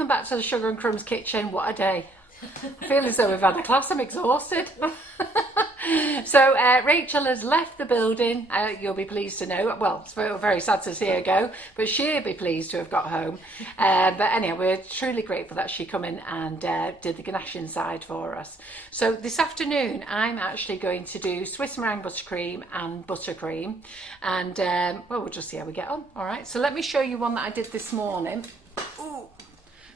welcome back to the Sugar and Crumbs Kitchen. What a day. I feel as though we've had a class. I'm exhausted. So Rachel has left the building. You'll be pleased to know. Well, it's very sad to see her go, but she'll be pleased to have got home. But anyway, we're truly grateful that she come in and did the ganaching side for us. So this afternoon, I'm actually going to do Swiss meringue buttercream and buttercream. And well, we'll just see how we get on. All right. So let me show you one that I did this morning. Ooh.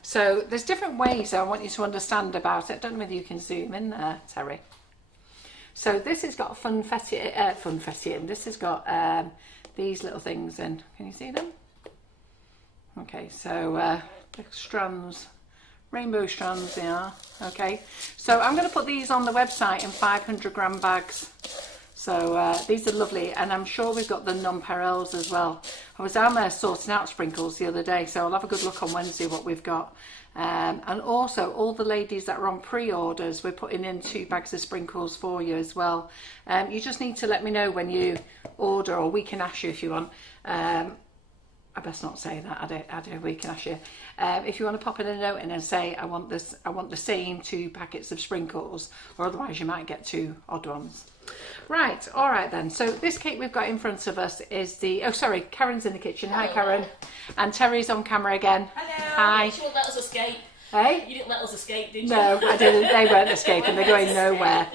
So there's different ways I want you to understand about it. I don't know whether you can zoom in there, Terry. So this has got funfetti in. This has got these little things in. Can you see them? Okay, so the strands, rainbow strands they are. Okay, so I'm going to put these on the website in 500-gram bags. So these are lovely, and I'm sure we've got the nonpareils as well. I was down there sorting out sprinkles the other day, so I'll have a good look on Wednesday what we've got. And also, all the ladies that are on pre-orders, we're putting in 2 bags of sprinkles for you as well. You just need to let me know when you order, or we can ask you if you want. I best not say that. I do. We can ask you if you want to pop in a note in and say I want this. I want the same 2 packets of sprinkles, or otherwise you might get 2 odd ones. Right, all right then. So this cake we've got in front of us is the, oh sorry, Karen's in the kitchen. Hello. Hi Karen. And Terry's on camera again. Hello. Hi. Yeah, she won't let us escape. Hey? You didn't let us escape, did you? No, I didn't. They weren't escaping. They're going nowhere.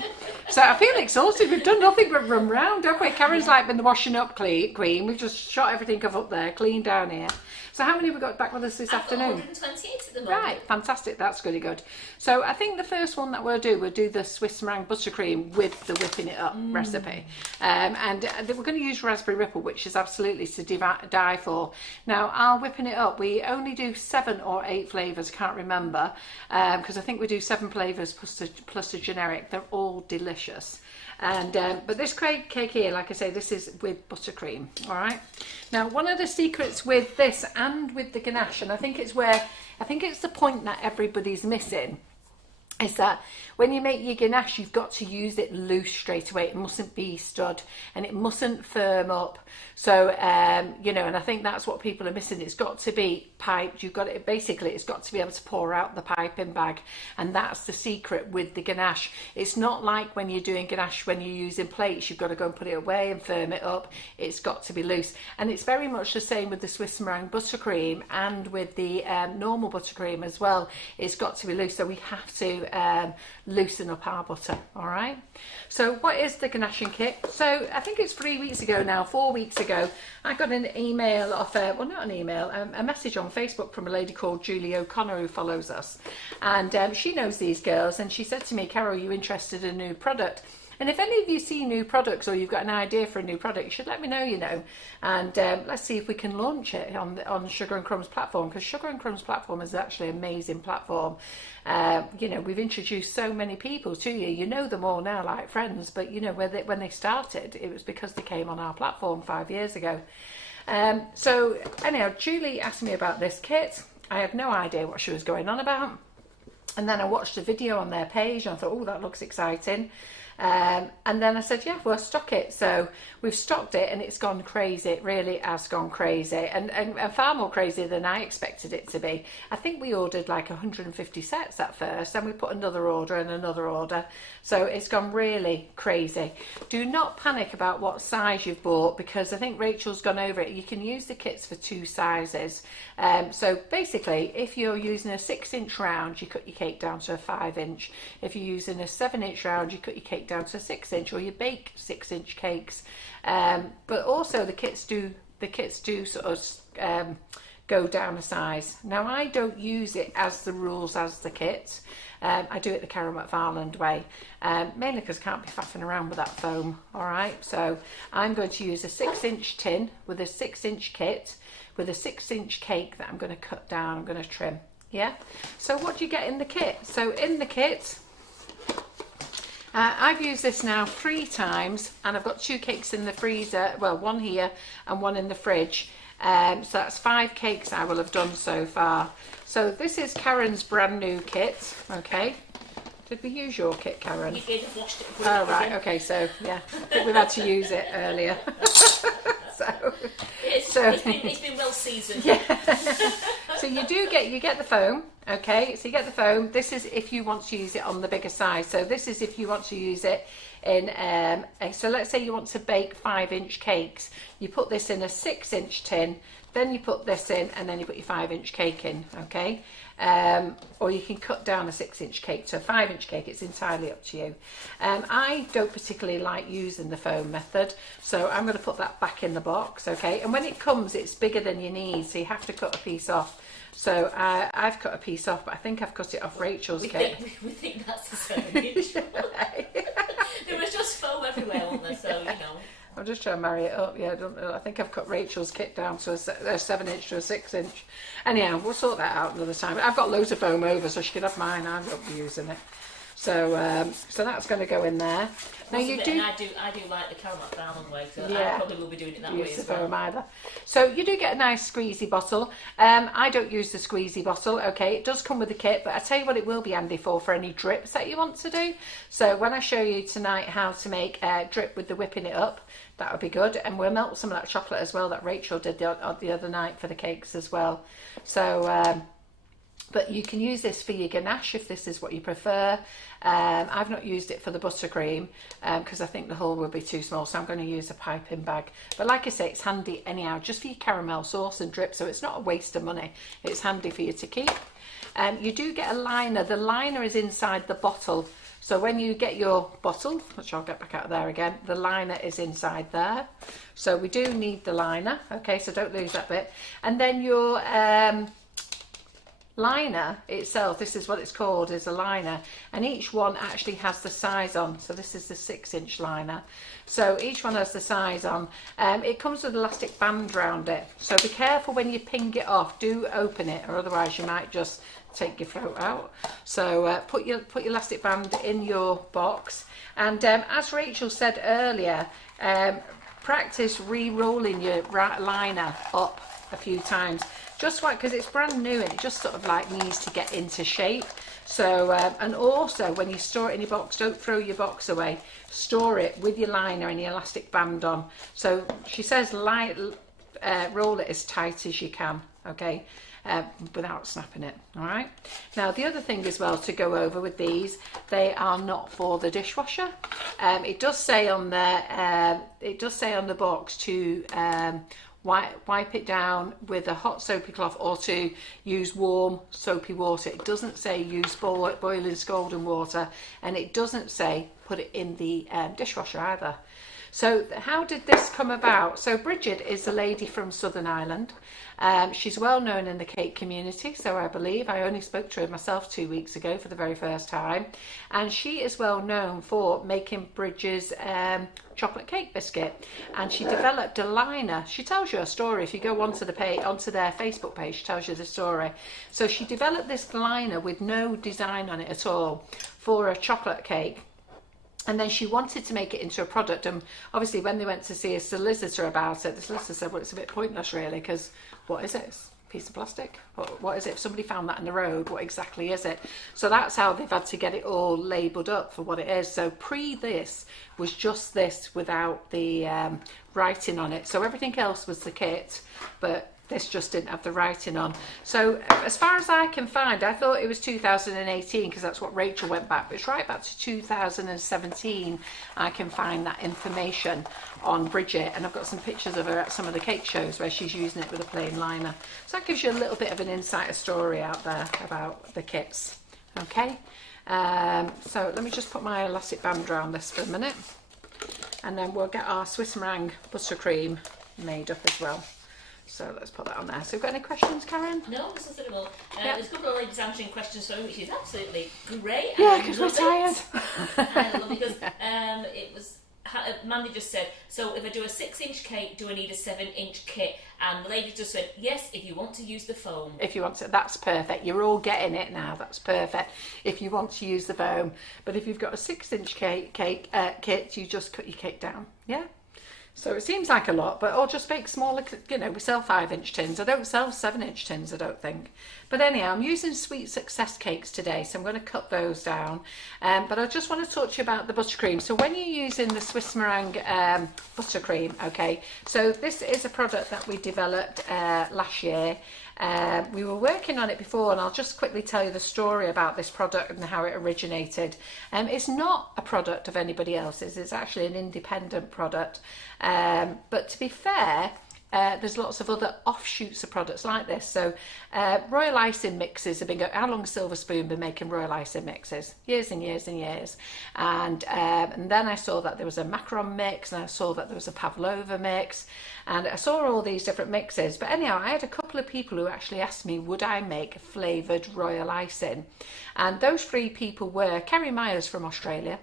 So I feel exhausted. We've done nothing but run round, haven't we? Karen's like been the washing up queen. We've just shot everything up there, clean down here. So how many have we got back with us this afternoon? 128 at the moment. Right, fantastic. That's really good. So I think the first one that we'll do the Swiss meringue buttercream with the whipping it up recipe. And we're going to use raspberry ripple, which is absolutely to die for. Now, our whipping it up, we only do 7 or 8 flavours, can't remember, because I think we do 7 flavours plus a generic. They're all delicious. And but this cake here, like I say, this is with buttercream. All right. Now, one of the secrets with this and with the ganache, and I think it's the point that everybody's missing, is that when you make your ganache, you've got to use it loose straight away. It mustn't be stud and it mustn't firm up. So, you know, and I think that's what people are missing. It's got to be piped. You've got it, basically, it's got to be able to pour out the piping bag. And that's the secret with the ganache. It's not like when you're doing ganache, when you're using plates, you've got to go and put it away and firm it up. It's got to be loose. And it's very much the same with the Swiss meringue buttercream and with the normal buttercream as well. It's got to be loose. So we have to loosen up our butter. All right. So what is the ganaching kit? So I think it's 4 weeks ago, I got an email off, well not an email, a message on Facebook from a lady called Julie O'Connor who follows us. And she knows these girls, and she said to me, Carol, are you interested in a new product? And if any of you see new products or you've got an idea for a new product, you should let me know, you know. And let's see if we can launch it on Sugar and Crumbs platform, because Sugar and Crumbs platform is actually an amazing platform. You know, we've introduced so many people to you. You know them all now like friends, but you know, when they started, it was because they came on our platform 5 years ago. So anyhow, Julie asked me about this kit. I had no idea what she was going on about. And then I watched a video on their page and I thought, oh, that looks exciting. And then I said, yeah, we'll stock it. So we've stocked it and it's gone crazy. It really has gone crazy, and far more crazy than I expected it to be. I think we ordered like 150 sets at first, and we put another order and another order. So it's gone really crazy. Do not panic about what size you've bought, because I think Rachel's gone over it. You can use the kits for 2 sizes. So basically, if you're using a 6-inch round, you cut your cake down to a 5-inch. If you're using a 7-inch round, you cut your cake down to a 6-inch, or you bake 6-inch cakes. But also the kits do sort of go down a size. Now, I don't use it as the rules as the kit. I do it the Carol McFarland way, mainly because I can't be faffing around with that foam. All right, so I'm going to use a 6-inch tin with a 6-inch kit with a 6-inch cake that I'm going to cut down. I'm going to trim. Yeah. So what do you get in the kit? So in the kit, I've used this now 3 times, and I've got 2 cakes in the freezer. Well, 1 here and 1 in the fridge. So that's 5 cakes I will have done so far. So this is Karen's brand new kit. Okay. Did we use your kit, Karen? You did. I've washed it. Oh, right. Okay. So yeah, I think we've had to use it earlier. It's been well seasoned. Yeah. So you get the foam, okay? So you get the foam. This is if you want to use it on the bigger size. So this is if you want to use it in, so let's say you want to bake 5-inch cakes. You put this in a 6-inch tin, then you put this in, and then you put your 5-inch cake in, okay? Or you can cut down a 6-inch cake to a 5-inch cake. It's entirely up to you. I don't particularly like using the foam method, so I'm going to put that back in the box, okay? And when it comes, it's bigger than you need, so you have to cut a piece off. So I've cut a piece off, but I think I've cut it off Rachel's cake. We think that's a 7-inch. There was just foam everywhere on there, so you know. I'm just trying to marry it up. Yeah, I think I've cut Rachel's kit down to a 7-inch to a 6-inch. Anyhow, we'll sort that out another time. I've got loads of foam over, so she can have mine. I won't be using it. So, so that's going to go in there. Now you do. And I do like the caramel almond way, so Yeah. I probably will be doing it that way Use as the well. foam either. So you do get a nice squeezy bottle. I don't use the squeezy bottle. Okay, it does come with a kit, but I tell you what, it will be handy for any drips that you want to do. So when I show you tonight how to make a drip with the whipping it up, that would be good. And we'll melt some of that chocolate as well that Rachel did the other night for the cakes as well. So. But you can use this for your ganache if this is what you prefer. I've not used it for the buttercream because I think the hole will be too small, so I'm going to use a piping bag. But like I say, it's handy anyhow, just for your caramel sauce and drip, so it's not a waste of money. It's handy for you to keep. You do get a liner. The liner is inside the bottle. So when you get your bottle, which I'll get back out of there again, the liner is inside there. So we do need the liner, okay, so don't lose that bit. And then your liner itself, this is what it's called, is a liner, and each one actually has the size on. So this is the 6-inch liner, so each one has the size on. It comes with an elastic band around it, so be careful when you ping it off. Do open it, or otherwise you might just take your throat out. So put your elastic band in your box, and as Rachel said earlier, practice re-rolling your liner up a few times, just like, because it's brand new and it just sort of like needs to get into shape. So and also when you store it in your box, don't throw your box away, store it with your liner and your elastic band on. So she says roll it as tight as you can, okay, without snapping it. All right, now the other thing as well to go over with these, they are not for the dishwasher. It does say on there, it does say on the box to wipe it down with a hot soapy cloth, or to use warm soapy water. It doesn't say use boiling scalding water, and it doesn't say put it in the dishwasher either. So how did this come about? So Brigid is a lady from Southern Ireland. She's well known in the cake community, so I believe. I only spoke to her myself 2 weeks ago for the very first time. And she is well known for making Brigid's chocolate cake biscuit. And she developed a liner. She tells you a story. If you go onto their Facebook page, she tells you the story. So she developed this liner with no design on it at all for a chocolate cake. And then she wanted to make it into a product, and obviously when they went to see a solicitor about it, the solicitor said, well, it's a bit pointless really, because what is it? It's a piece of plastic. What is it? If somebody found that in the road, what exactly is it? So that's how they've had to get it all labelled up for what it is. So this was just this without the writing on it. So everything else was the kit, but this just didn't have the writing on. So as far as I can find, I thought it was 2018 because that's what Rachel went back, but it's right back to 2017 I can find that information on Brigid, and I've got some pictures of her at some of the cake shows where she's using it with a plain liner. So that gives you a little bit of an insider story out there about the kits. Okay, so let me just put my elastic band around this for a minute, and then we'll get our Swiss meringue buttercream made up as well. So let's put that on there. So we've got any questions, Karen? No, there's nothing at all. There's a couple of ladies answering questions for me, which is absolutely great. Yeah, because we're tired. I love it because it was, Mandy just said, so if I do a 6-inch cake, do I need a 7-inch kit? And the lady just said, yes, if you want to use the foam. If you want to, that's perfect. You're all getting it now. That's perfect. If you want to use the foam. But if you've got a 6-inch kit, you just cut your cake down. Yeah? So it seems like a lot, but I'll just make smaller, you know, we sell 5-inch tins. I don't sell 7-inch tins, I don't think. But anyhow, I'm using Sweet Success cakes today, so I'm going to cut those down. But I just want to talk to you about the buttercream. So when you're using the Swiss meringue buttercream, okay, so this is a product that we developed last year. We were working on it before, and I'll just quickly tell you the story about this product and how it originated. It's not a product of anybody else's, it's actually an independent product. But to be fair, there's lots of other offshoots of products like this. So royal icing mixes have been going. How long has Silver Spoon been making royal icing mixes? Years and years and years. And then I saw that there was a macaron mix, and I saw that there was a pavlova mix, and I saw all these different mixes. But anyhow, I had a couple of people who actually asked me, would I make flavoured royal icing? And those 3 people were Kerry Myers from Australia,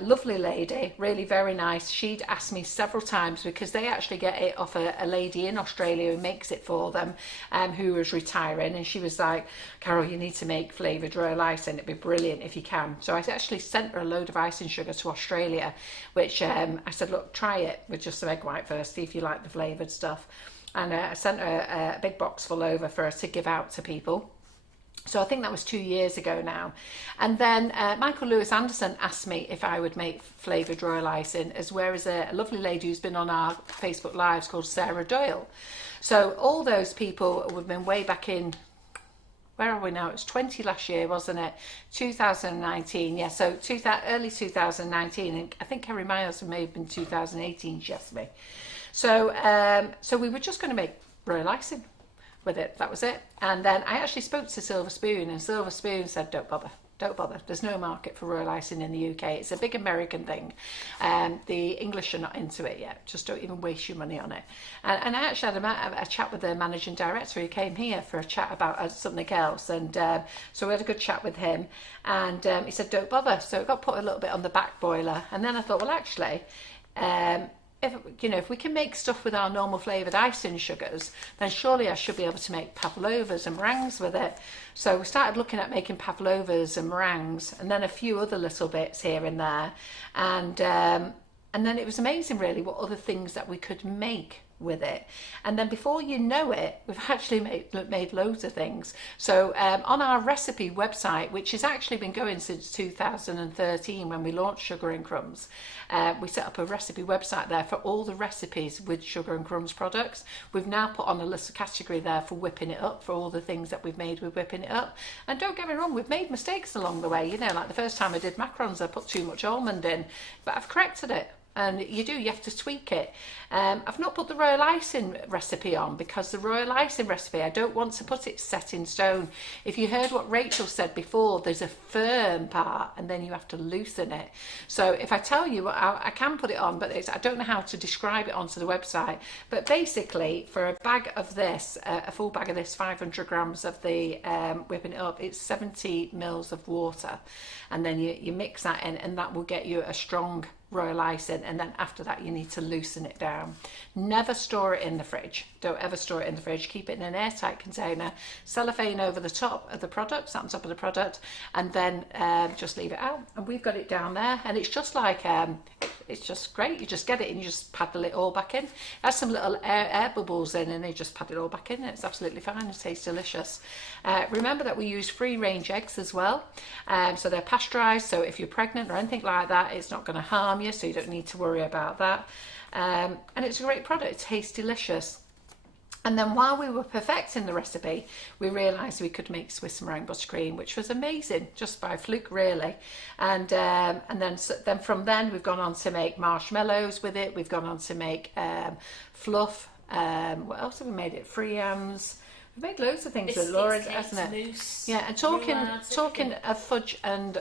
lovely lady, really very nice. She'd asked me several times, because they actually get it off a lady in Australia who makes it for them, who was retiring, and she was like, Carol, you need to make flavoured royal icing, it'd be brilliant if you can. So I actually sent her a load of icing sugar to Australia, which I said, look, try it with just some egg white first, see if you like the flavoured stuff. And I sent her a big box full over for her to give out to people. So I think that was 2 years ago now. And then Michael Lewis Anderson asked me if I would make flavoured royal icing, as well as a lovely lady who's been on our Facebook Lives called Sarah Doyle. So all those people would have been way back in, where are we now? It was 20 last year, wasn't it? 2019, yeah, so early 2019. And I think Kerry Myers may have been 2018, she asked me. So, so we were just going to make royal icing with it, that was it. And then I actually spoke to Silver Spoon, and Silver Spoon said, don't bother, there's no market for royal icing in the UK, it's a big American thing. The English are not into it yet, just don't even waste your money on it. And I actually had a chat with the managing director who came here for a chat about something else, and so we had a good chat with him, and he said don't bother. So it got put a little bit on the back boiler, and then I thought, well, actually, if we can make stuff with our normal flavoured icing sugars, then surely I should be able to make pavlovas and meringues with it. So we started looking at making pavlovas and meringues, and then a few other little bits here and there, and then it was amazing really what other things that we could make with it. And then before you know it, we've actually made loads of things. So on our recipe website, which has actually been going since 2013 when we launched Sugar and Crumbs, we set up a recipe website there for all the recipes with Sugar and Crumbs products. We've now put on a little category there for whipping it up, for all the things that we've made with whipping it up. And don't get me wrong, we've made mistakes along the way. Like the first time I did macarons, I put too much almond in, but I've corrected it. And you have to tweak it. I've not put the royal icing recipe on, because the royal icing recipe, I don't want to put it set in stone. If you heard what Rachel said before, there's a firm part and then you have to loosen it. So if I tell you, I can put it on, but I don't know how to describe it onto the website. But basically, for a bag of this, a full bag of this, 500 grams of the whipping it up, it's 70 mils of water. And then you mix that in, and that will get you a strong royal icing. And then after that, you need to loosen it down. Never store it in the fridge. Don't ever store it in the fridge. Keep it in an airtight container, cellophane over the top of the product, sat on top of the product, and then just leave it out. And we've got it down there, and it's just like it's just great. You just get it and you just paddle it all back in. It has some little air bubbles in, and they just paddle it all back in. It's absolutely fine. It tastes delicious. Remember that we use free range eggs as well, so they're pasteurized, so if you're pregnant or anything like that, it's not going to harm you, so you don't need to worry about that. And it's a great product. It tastes delicious. And then while we were perfecting the recipe, we realised we could make Swiss meringue buttercream, which was amazing, just by fluke really. And then from then we've gone on to make marshmallows with it. We've gone on to make fluff. What else have we made it? Friands. We've made loads of things with Laura, hasn't it? Mousse, yeah, and talking of fudge and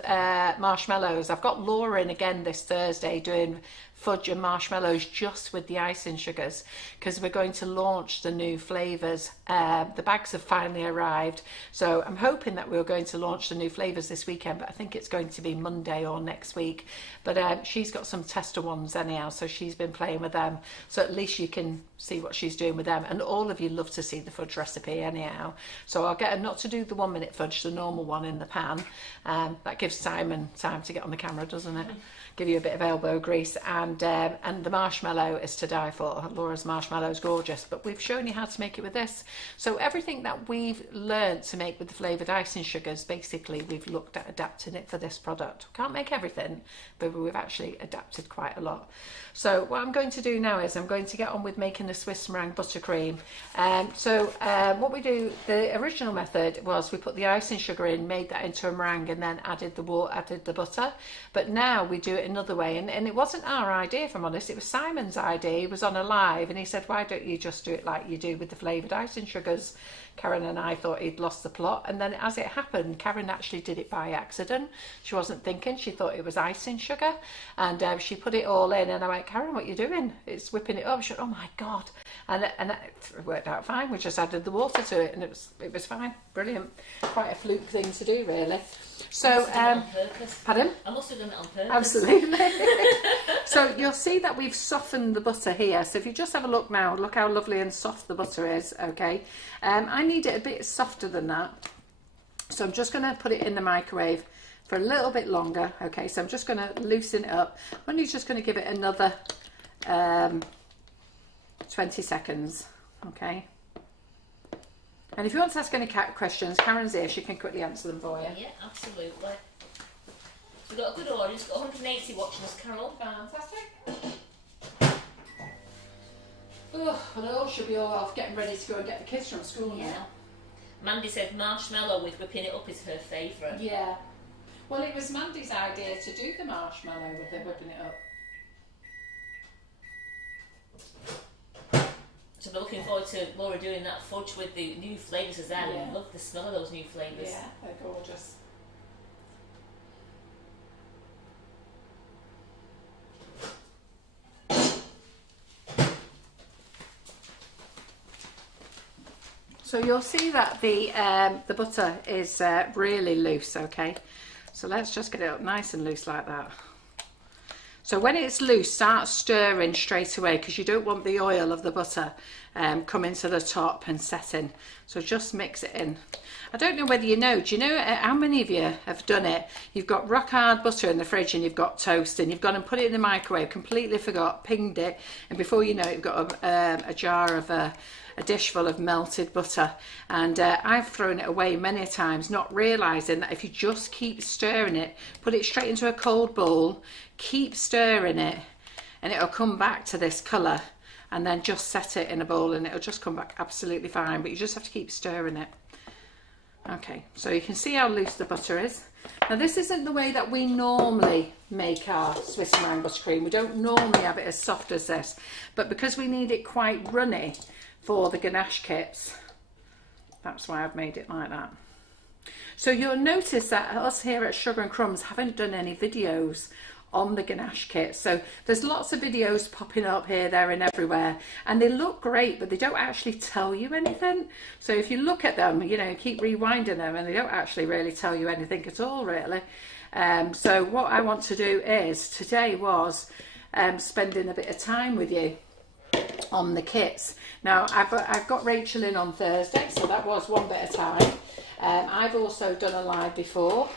marshmallows, I've got Laura in again this Thursday doing fudge and marshmallows just with the icing sugars, because we're going to launch the new flavours. The bags have finally arrived, so I'm hoping that we're going to launch the new flavours this weekend, but I think it's going to be Monday or next week. But she's got some tester ones anyhow, so she's been playing with them, so at least you can see what she's doing with them. And all of you love to see the fudge recipe anyhow, so I'll get her not to do the 1 minute fudge, the normal one in the pan. That gives Simon time to get on the camera, doesn't it? Give you a bit of elbow grease. And and the marshmallow is to die for. Laura's marshmallow is gorgeous, but we've shown you how to make it with this. So everything that we've learned to make with the flavoured icing sugars, basically we've looked at adapting it for this product. We can't make everything, but we've actually adapted quite a lot. So what I'm going to do now is I'm going to get on with making the Swiss meringue buttercream. What we do, the original method was we put the icing sugar in, made that into a meringue, and then added the water, added the butter. But now we do it another way, and it wasn't our idea, if I'm honest. It was Simon's idea. He was on a live and he said, why don't you just do it like you do with the flavoured icing sugars? Karen and I thought he'd lost the plot, and then as it happened, Karen actually did it by accident. She wasn't thinking, she thought it was icing sugar, and she put it all in, and I went, Karen, what are you doing? It's whipping it up. She went, oh my God. And it worked out fine. We just added the water to it and it was fine. Brilliant. Quite a fluke thing to do, really. So, pardon? I must have done it on purpose. Absolutely. So you'll see that we've softened the butter here. So if you just have a look now, look how lovely and soft the butter is. Okay. I need it a bit softer than that. So I'm just going to put it in the microwave for a little bit longer. Okay. So I'm just going to loosen it up. I'm only just going to give it another 20 seconds. Okay. And if you want to ask any questions, Karen's here, she can quickly answer them for you. Yeah, absolutely. We've got a good audience, got 180 watching us, Carol. Fantastic. Oh, well, it all should be all off, getting ready to go and get the kids from school now. Mandy said marshmallow with whipping it up is her favourite. Yeah. Well, it was Mandy's idea to do the marshmallow with the whipping it up. So we're looking forward to Laura doing that fudge with the new flavours as well. Yeah. I love the smell of those new flavours. Yeah, they're gorgeous. So you'll see that the butter is really loose, okay? So let's just get it up nice and loose like that. So when it's loose, start stirring straight away, because you don't want the oil of the butter coming to the top and setting. So just mix it in. I don't know whether you know, do you know how many of you have done it? You've got rock hard butter in the fridge and you've got toast, and you've gone and put it in the microwave, completely forgot, pinged it, and before you know it, you've got a jar of a dish full of melted butter. And I've thrown it away many times, not realising that if you just keep stirring it, put it straight into a cold bowl, keep stirring it, and it'll come back to this colour, and then just set it in a bowl and it'll just come back absolutely fine, but you just have to keep stirring it. Okay, so you can see how loose the butter is. Now this isn't the way that we normally make our Swiss meringue buttercream. We don't normally have it as soft as this, but because we need it quite runny for the ganache kits, that's why I've made it like that. So you'll notice that us here at Sugar and Crumbs haven't done any videos on the ganache kit. So there's lots of videos popping up here, there and everywhere, and they look great, but they don't actually tell you anything. So if you look at them, you know, keep rewinding them, and they don't actually really tell you anything at all, really. So what I want to do is, today was spending a bit of time with you on the kits. Now I've got Rachel in on Thursday, so that was one bit of time. I've also done a live before,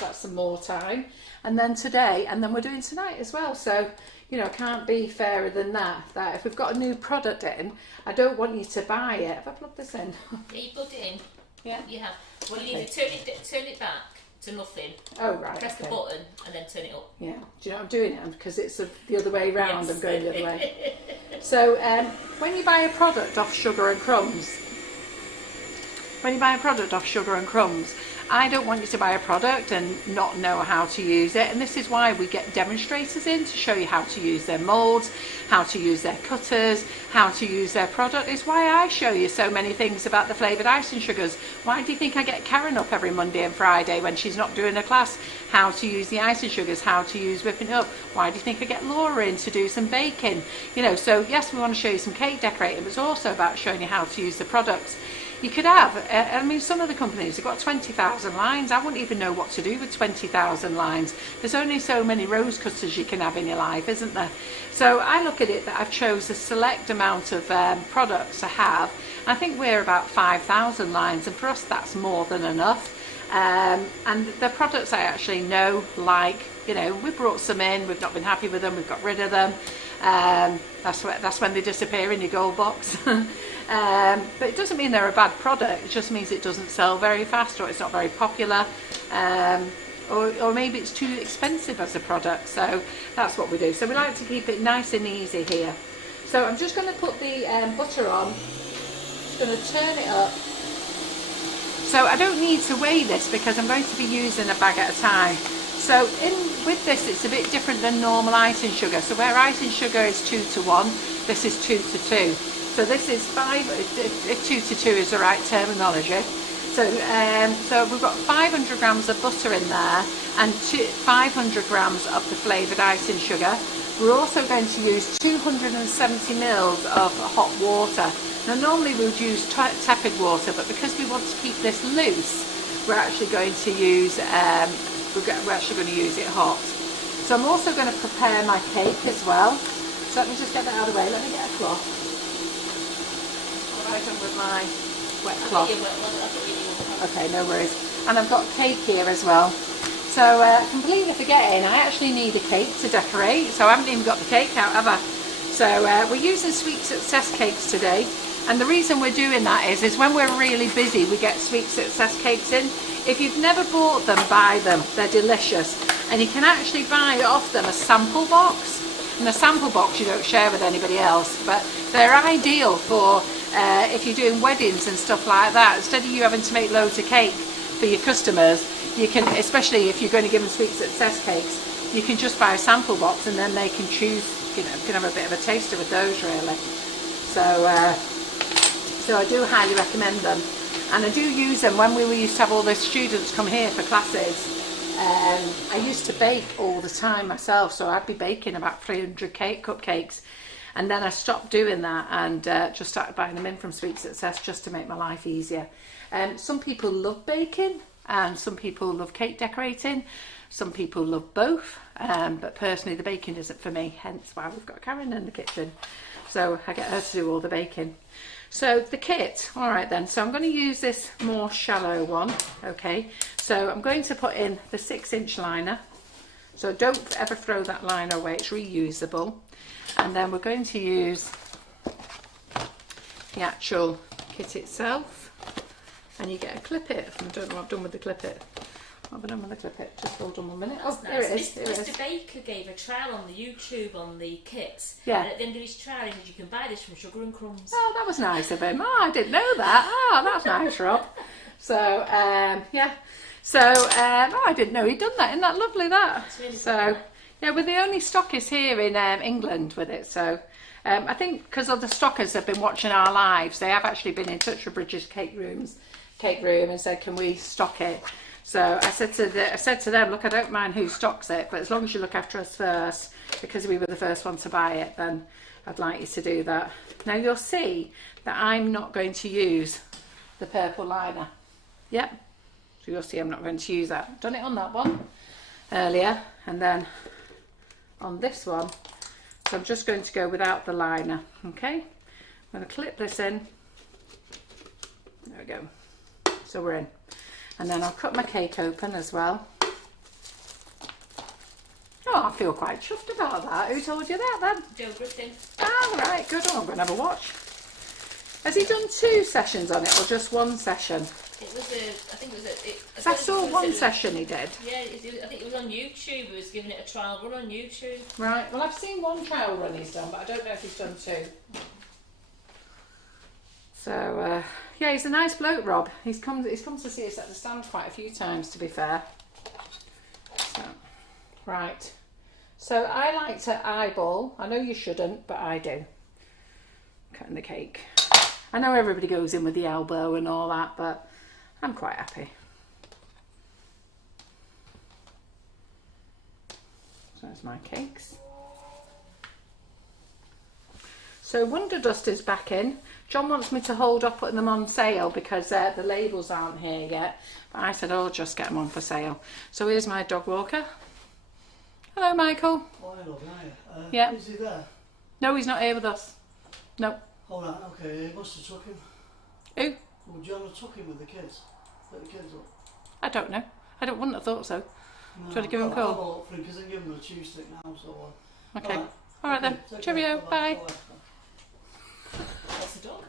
that's some more time, and then today, and then we're doing tonight as well. So you know, can't be fairer than that, that if we've got a new product in, I don't want you to buy it. Have I plugged this in? Yeah, you plugged it in. Yeah, you have. Well, you need to turn it back to nothing. Oh right. Press the button and then turn it up. Yeah. Do you know I'm doing it? Because it's the other way round. Yes. I'm going the other way. So when you buy a product off Sugar and Crumbs, I don't want you to buy a product and not know how to use it, and this is why we get demonstrators in to show you how to use their moulds, how to use their cutters, how to use their product. It's why I show you so many things about the flavoured icing sugars. Why do you think I get Karen up every Monday and Friday when she's not doing a class, how to use the icing sugars, how to use whipping up? Why do you think I get Laura in to do some baking? You know, so yes, we want to show you some cake decorating, but it's also about showing you how to use the products. You could have, I mean, some of the companies have got 20,000 lines. I wouldn't even know what to do with 20,000 lines. There's only so many rose cutters you can have in your life, isn't there? So I look at it that I've chose a select amount of products to have. I think we're about 5,000 lines, and for us that's more than enough. And the products I actually know, like, you know, we brought some in, we've not been happy with them, we've got rid of them. That's when they disappear in your gold box. But it doesn't mean they're a bad product, it just means it doesn't sell very fast, or it's not very popular, or maybe it's too expensive as a product. So that's what we do. So we like to keep it nice and easy here. So I'm just going to put the butter on, just going to turn it up. So I don't need to weigh this because I'm going to be using a bag at a time. So with this, it's a bit different than normal icing sugar. So where icing sugar is 2 to 1, this is 2 to 2. So this is 2 to 2 is the right terminology. So we've got 500 grams of butter in there and 500 grams of the flavoured icing sugar. We're also going to use 270 mils of hot water. Now normally we would use tepid water, but because we want to keep this loose, we're actually going to use it hot. So I'm also going to prepare my cake as well. So let me just get that out of the way. Let me get a cloth. Right on with my wet cloth. Okay, no worries. And I've got cake here as well. So completely forgetting, I actually need a cake to decorate. So I haven't even got the cake out, have I? So we're using Sweet Success cakes today. And the reason we're doing that is when we're really busy, we get Sweet Success cakes in. If you've never bought them, buy them. They're delicious. And you can actually buy off them a sample box. And a sample box you don't share with anybody else. But they're ideal for if you're doing weddings and stuff like that. Instead of you having to make loads of cake for your customers, you can, especially if you're going to give them Sweet Success cakes, you can just buy a sample box and then they can choose, you know, can have a bit of a taster with those really. So I do highly recommend them. And I do use them when we used to have all the students come here for classes. I used to bake all the time myself, so I'd be baking about 300 cupcakes. And then I stopped doing that and just started buying them in from Sweet Success just to make my life easier. Some people love baking and some people love cake decorating. Some people love both, but personally the baking isn't for me, hence why we've got Karen in the kitchen. So I get her to do all the baking. So the kit, all right then, so I'm going to use this more shallow one, okay. So I'm going to put in the 6-inch liner. So don't ever throw that liner away, it's reusable. And then we're going to use the actual kit itself. And you get a clip it. I don't know what I've done with the clip it. What have I done with the clip it? Just hold on 1 minute. That's oh, nice. There it is. There it is. Mr. Baker gave a trial on the YouTube on the kits. Yeah. And at the end of his trial, he said you can buy this from Sugar and Crumbs. Oh, that was nice of him. Oh, I didn't know that. Oh, that's nice, Rob. So, yeah. So, oh, I didn't know he'd done that. Isn't that lovely, that? Really so, yeah, we're the only stockist here in England with it. So, I think because other stockers have been watching our lives, they have actually been in touch with Brigid's cake room and said, can we stock it? So I said to them, look, I don't mind who stocks it, but as long as you look after us first, because we were the first one to buy it, then I'd like you to do that. Now you'll see that I'm not going to use the purple liner. Yep. So you'll see I'm not going to use that. I've done it on that one earlier, and then on this one. So I'm just going to go without the liner. Okay. I'm going to clip this in. There we go. So we're in. And then I'll cut my cake open as well. Oh, I feel quite chuffed about that. Who told you that then? Joe Griffin. Ah, right, good. Oh, I'm going to have a watch. Has he done 2 sessions on it or just 1 session? It was I think it was I saw 1 session he did. Yeah, I think it was on YouTube. He was giving it a trial run on YouTube. Right, well I've seen 1 trial run he's done, but I don't know if he's done 2. So, yeah, he's a nice bloke, Rob. He's come to see us at the stand quite a few times, to be fair. So, right. So I like to eyeball. I know you shouldn't, but I do. Cutting the cake. I know everybody goes in with the elbow and all that, but I'm quite happy. So there's my cakes. So Wonder Dust is back in. John wants me to hold off putting them on sale because the labels aren't here yet. But I said, I'll just get them on for sale. So here's my dog walker. Hello, Michael. Oh, hello, Maya. Yeah. Is he there? No, he's not here with us. No. Hold on, okay, he must have took him. Who? Well, John will took him with the kids. Let the kids up. I don't know. Wouldn't have thought so. No, Do you want to give him a call? I'll look for him because I'm giving him a chew stick now. So. Okay. Alright. All right then. Take Cheerio. care. Bye. Bye. That's the dog.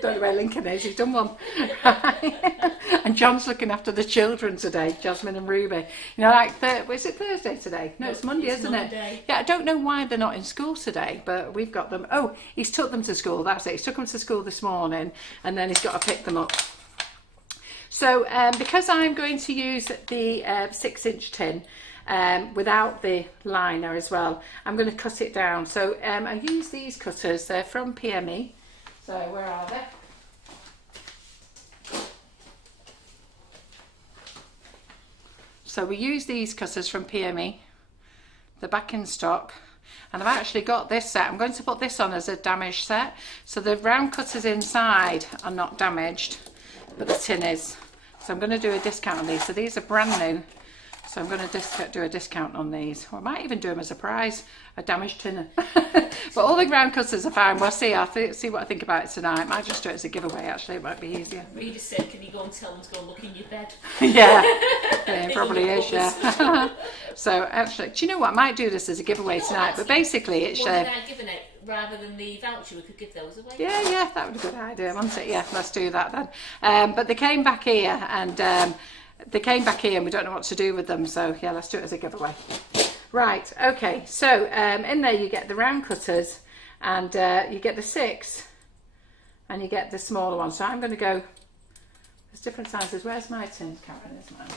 Don't know where Lincoln is. He's done one. And John's looking after the children today, Jasmine and Ruby. You know, like, is it Thursday today? No, it's Monday, isn't Monday. it? Yeah, I don't know why they're not in school today, but we've got them. Oh, he's took them to school. That's it. He's took them to school this morning, and then he's got to pick them up. So because I'm going to use the 6-inch tin without the liner as well, I'm going to cut it down. So I use these cutters. They're from PME. So where are they? So we use these cutters from PME. They're back in stock. And I've actually got this set. I'm going to put this on as a damaged set. So the round cutters inside are not damaged, but the tin is. So I'm going to do a discount on these. So these are brand new. So I'm going to do a discount on these. Or I might even do them as a prize, a damaged tin. But all the round cutters are fine. We'll see. I'll see what I think about it tonight. Might just do it as a giveaway, actually. It might be easier. Rita said, can you go and tell them to go and look in your bed? Yeah, it probably is, yeah. So actually, do you know what? I might do this as a giveaway tonight. But basically, it's... Well, without giving it, rather than the voucher, we could give those away. Yeah, that would be a good idea, wouldn't it? Yeah, let's do that then. But they came back here and... we don't know what to do with them, so yeah, let's do it as a giveaway. Right, okay, so in there you get the round cutters and you get the 6 and you get the smaller one. So I'm going to go, there's different sizes. Where's my tin, Karen? Is mine?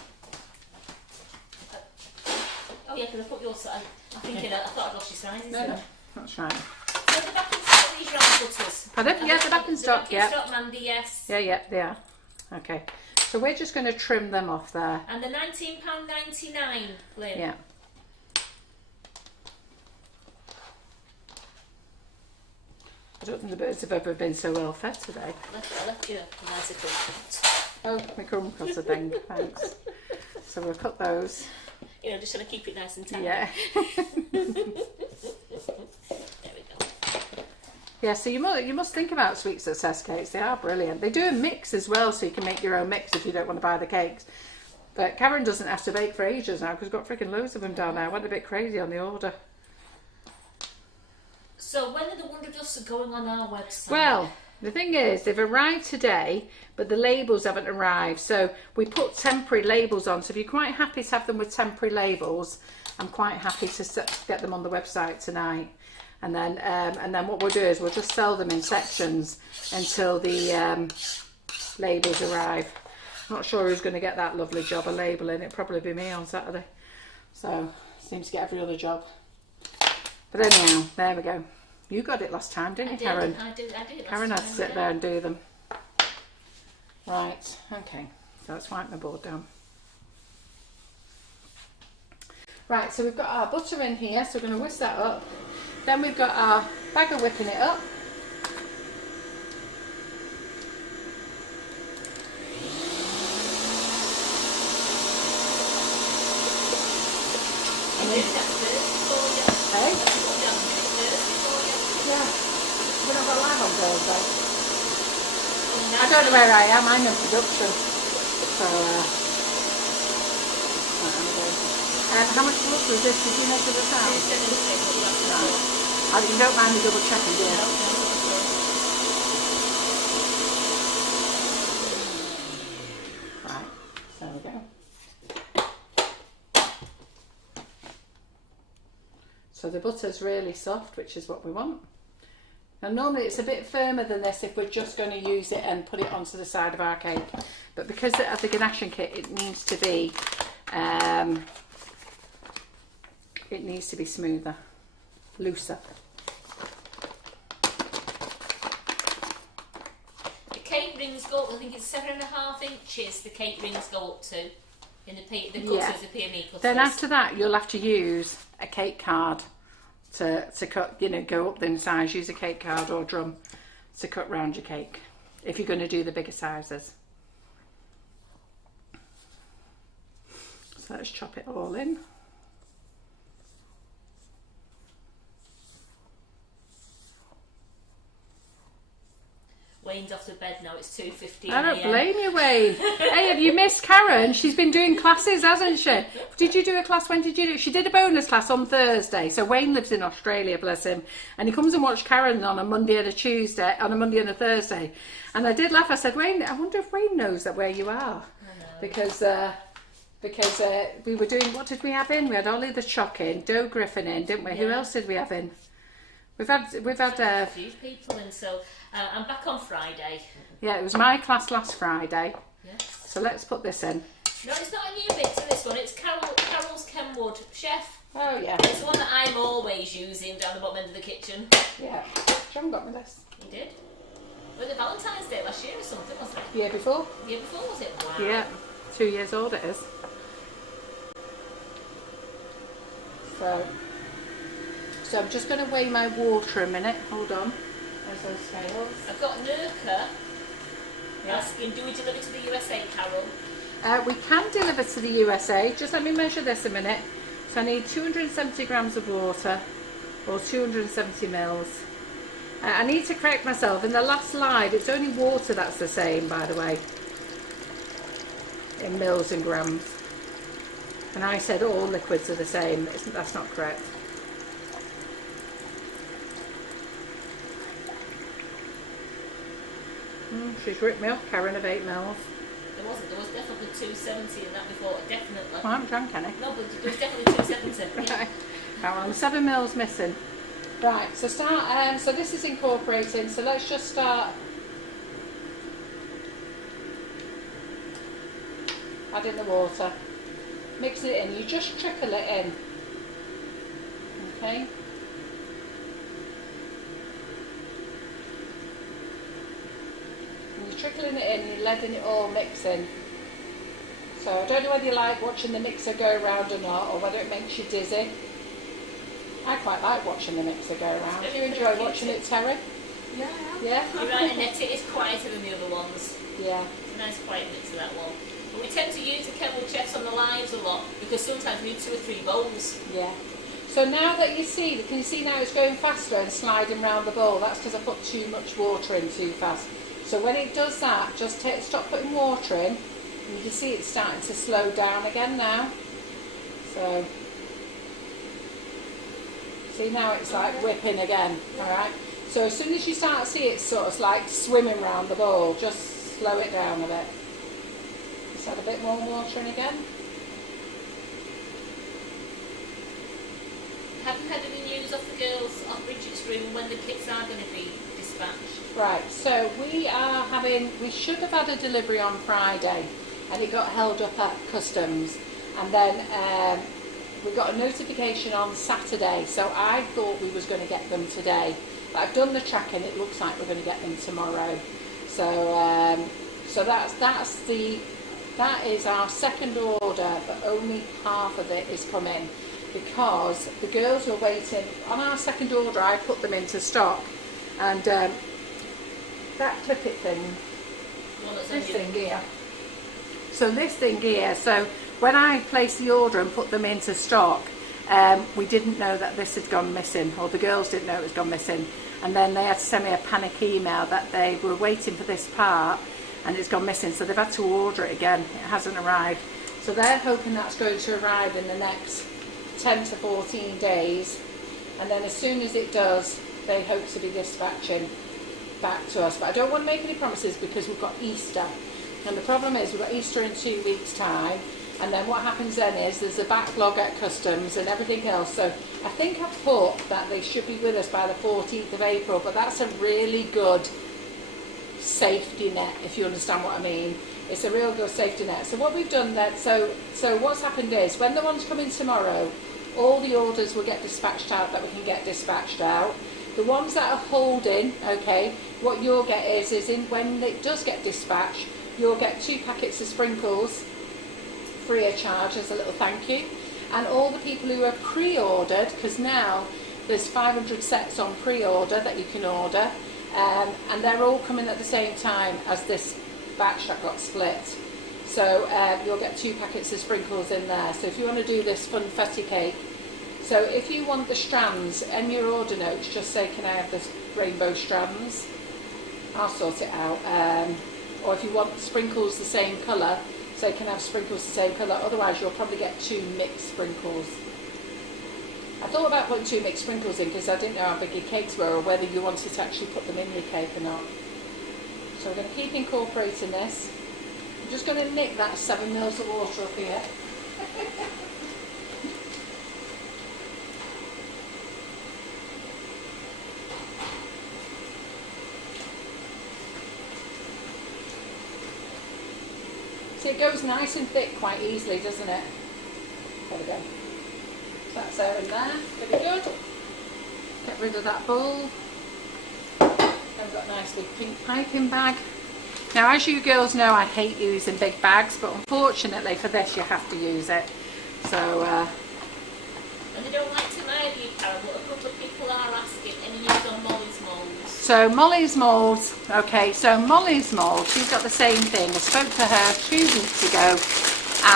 Oh yeah, because I put your size. I thought I'd lost your sizes. No, that's right. So they're back in stock, these round cutters. Pardon? Yeah, they're back in stock, yeah. They're back in stock, Mandy, yes. Yeah, they are. Okay, so we're just going to trim them off there. And they're £19.99, Lynn. Yeah. I don't think the birds have ever been so well fed today. I left you a nice little Oh, my crumb cutter thing, thanks. So we'll cut those. You know, just trying to keep it nice and tight. Yeah. There we go. Yeah, so you must think about sweet success cakes. They are brilliant. They do a mix as well, so you can make your own mix if you don't want to buy the cakes. But Karen doesn't have to bake for ages now because we've got freaking loads of them down there. I went a bit crazy on the order. So when are the Wonder Dusts going on our website? Well, the thing is, they've arrived today, but the labels haven't arrived. So we put temporary labels on. So if you're quite happy to have them with temporary labels, I'm quite happy to get them on the website tonight. And then what we'll do is we'll just sell them in sections until the labels arrive. Not sure who's going to get that lovely job of labelling. It'll probably be me on Saturday. So seems to get every other job. But anyhow, there we go. You got it last time, didn't you, Karen? I did last Karen had to time, sit yeah. there and do them. Right, okay. So let's wipe my board down. Right, so we've got our butter in here, so we're going to whisk that up. Then we've got our bag of whipping it up. Hey? Yeah. We're not got live on Thursday. I don't know where I am. I'm in production. So, how much butter is this? Did you measure this out? Right. You don't mind me double checking, do you? Right. There we go. So the butter's really soft, which is what we want. Now normally it's a bit firmer than this if we're just going to use it and put it onto the side of our cake. But because of the ganaching kit, it needs to be smoother, looser. The cake rings go up, I think it's 7.5 inches the cake rings go up to in the cutters, the PME cutters. Then after that you'll have to use a cake card to cut, go up in size. Use a cake card or drum to cut round your cake if you're going to do the bigger sizes. So let's chop it all in. When Wayne's off to bed now. It's 2:15 I don't a.m. blame you, Wayne. Hey, have you missed Karen? She's been doing classes, hasn't she? Did you do a class? When did you do it? She did a bonus class on Thursday. So Wayne lives in Australia, bless him. And he comes and watches Karen on a Monday and a Tuesday, on a Monday and a Thursday. And I did laugh. I said, Wayne, I wonder if Wayne knows that where you are. Because we were doing, what did we have in? We had Ollie the Chock in, Doe Griffin in, didn't we? Yeah. Who else did we have in? We've had a few people in, so I'm back on Friday. Yeah, it was my class last Friday. Yes. So let's put this in. No, it's not a new bit to this one. It's Carol's Kenwood Chef. Oh yeah. It's the one that I'm always using down the bottom end of the kitchen. Yeah. You haven't got me this. You did? Was it Valentine's Day last year or something, wasn't it? Year before. Year before, was it? Wow. Yeah. 2 years old it is. So I'm just going to weigh my water a minute. Hold on. There's those scales. I've got Nurka asking, do we deliver to the USA, Carol? We can deliver to the USA. Just let me measure this a minute. So I need 270 grams of water, or 270 mils. I need to correct myself. In the last slide, it's only water that's the same, by the way, in mils and grams. And I said all liquids are the same. That's not correct. She's ripped me off, Karen, of 8 mils. There wasn't. There was definitely 270 in that before. Definitely. Well, I haven't drank any. No, but there was definitely 270. Right. Well, I'm 7 mils missing. Right. So start. So this is incorporating. So let's just start adding the water. Mix it in. You just trickle it in. Okay. You're trickling it in, you're letting it all mix in. So I don't know whether you like watching the mixer go round or not, or whether it makes you dizzy. I quite like watching the mixer go round. Do you enjoy watching it, Terry? Yeah, I am. Yeah? You're right, Annette, it is quieter than the other ones. Yeah. It's a nice quiet mix of that one. But we tend to use the Kenwood Chefs on the lives a lot, because sometimes we need 2 or 3 bowls. Yeah. So now that you see, can you see now it's going faster and sliding round the bowl? That's because I put too much water in too fast. So when it does that, just stop putting water in, and you can see it's starting to slow down again now. So, see now it's like whipping again, alright? So as soon as you start to see it sort of like swimming round the bowl, just slow it down a bit. Just add a bit more water in again. Have you had any news of the girls of Brigid's room when the kits are going to be dispatched? Right, so we should have had a delivery on Friday, and it got held up at customs, and then we got a notification on Saturday, so I thought we was going to get them today, but I've done the tracking. It looks like we're going to get them tomorrow. So that is our second order, but only half of it is coming, because the girls were waiting on our second order. I put them into stock, and that clip-it thing, this thing here. So this thing here, so when I placed the order and put them into stock, we didn't know that this had gone missing, or the girls didn't know it was gone missing, and then they had to send me a panic email that they were waiting for this part and it's gone missing, so they've had to order it again. It hasn't arrived, so they're hoping that's going to arrive in the next 10 to 14 days, and then as soon as it does, they hope to be dispatching back to us. But I don't want to make any promises, because we've got Easter, and the problem is we've got Easter in 2 weeks' time, and then what happens then is there's a backlog at customs and everything else. So I think I've put that they should be with us by the 14th of April, but that's a really good safety net, if you understand what I mean. It's a real good safety net. So what we've done then, so what's happened is, when the ones come in tomorrow, all the orders will get dispatched out that we can get dispatched out. The ones that are holding, okay, what you'll get is when it does get dispatched, you'll get 2 packets of sprinkles free of charge as a little thank you. And all the people who are pre-ordered, because now there's 500 sets on pre-order that you can order, and they're all coming at the same time as this batch that got split. So you'll get 2 packets of sprinkles in there. So if you want to do this funfetti cake, so if you want the strands in your order notes, just say, can I have the rainbow strands? I'll sort it out. Or if you want sprinkles the same colour, so you can have sprinkles the same colour, otherwise you'll probably get 2 mixed sprinkles. I thought about putting 2 mixed sprinkles in because I didn't know how big your cakes were or whether you wanted to actually put them in your cake or not. So we're going to keep incorporating this. I'm just going to nick that 7 mils of water up here. So it goes nice and thick quite easily, doesn't it? There we go. So that's there and there. Pretty good. Get rid of that bowl. I've got a nice big pink piping bag. Now, as you girls know, I hate using big bags, but unfortunately for this you have to use it. So and they don't like to know you, Karen, but a couple of people are asking any news on Molly's moulds. So Molly's moulds, okay, so Molly's mould, she's got the same thing. I spoke to her 2 weeks ago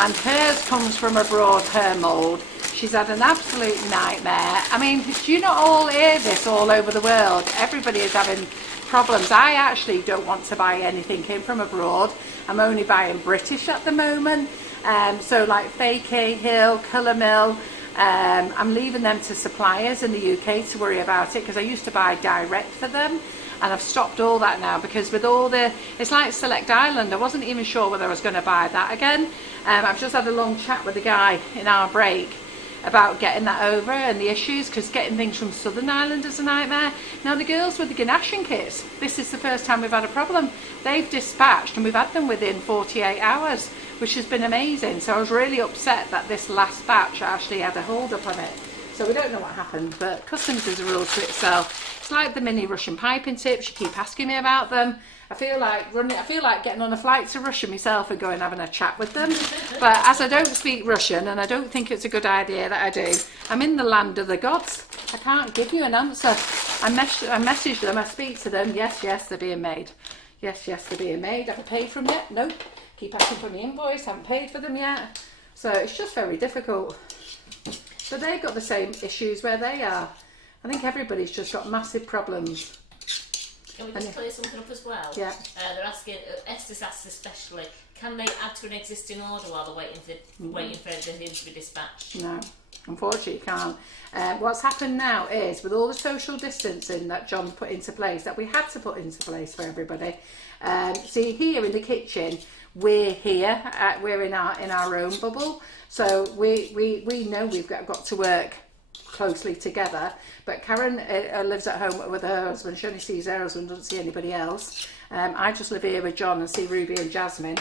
and hers comes from abroad, her mould. She's had an absolute nightmare. I mean, do you not all hear this all over the world? Everybody is having problems. I actually don't want to buy anything in from abroad. I'm only buying British at the moment. So like Fakey, Hill, Colour Mill. I'm leaving them to suppliers in the UK to worry about it because I used to buy direct for them and I've stopped all that now because with all the, it's like Select Island, I wasn't even sure whether I was going to buy that again. I've just had a long chat with the guy in our break about getting that over and the issues because getting things from Southern Ireland is a nightmare. Now the girls with the Ganaching kits, this is the first time we've had a problem. They've dispatched and we've had them within 48 hours, which has been amazing. So I was really upset that this last batch actually had a hold up on it. So we don't know what happened, but customs is a rule to itself. It's like the mini Russian piping tips, you keep asking me about them. I feel like getting on a flight to Russia myself and going having a chat with them. But as I don't speak Russian and I don't think it's a good idea that I do, I'm in the land of the gods. I can't give you an answer. I message them, I speak to them, yes, they're being made. Yes, they're being made. Have I paid for them yet? Nope. Keep asking for the invoice, haven't paid for them yet. So it's just very difficult. So they've got the same issues where they are. I think everybody's just got massive problems. Can we just clear something up as well? Yeah. They're asking, Esther's asked especially, can they add to an existing order while they're waiting for everything to be dispatched? No, unfortunately you can't. What's happened now is with all the social distancing that John put into place, that we had to put into place for everybody. See, here in the kitchen, we're here, we're in our own bubble, so we know we've got to work closely together. But Karen lives at home with her husband. She only sees her husband, doesn't see anybody else. I just live here with John and see Ruby and Jasmine.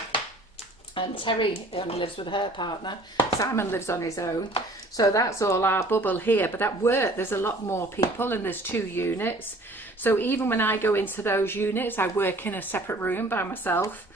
And Terry only lives with her partner. Simon lives on his own. So that's all our bubble here. But at work, there's a lot more people and there's 2 units. So even when I go into those units, I work in a separate room by myself.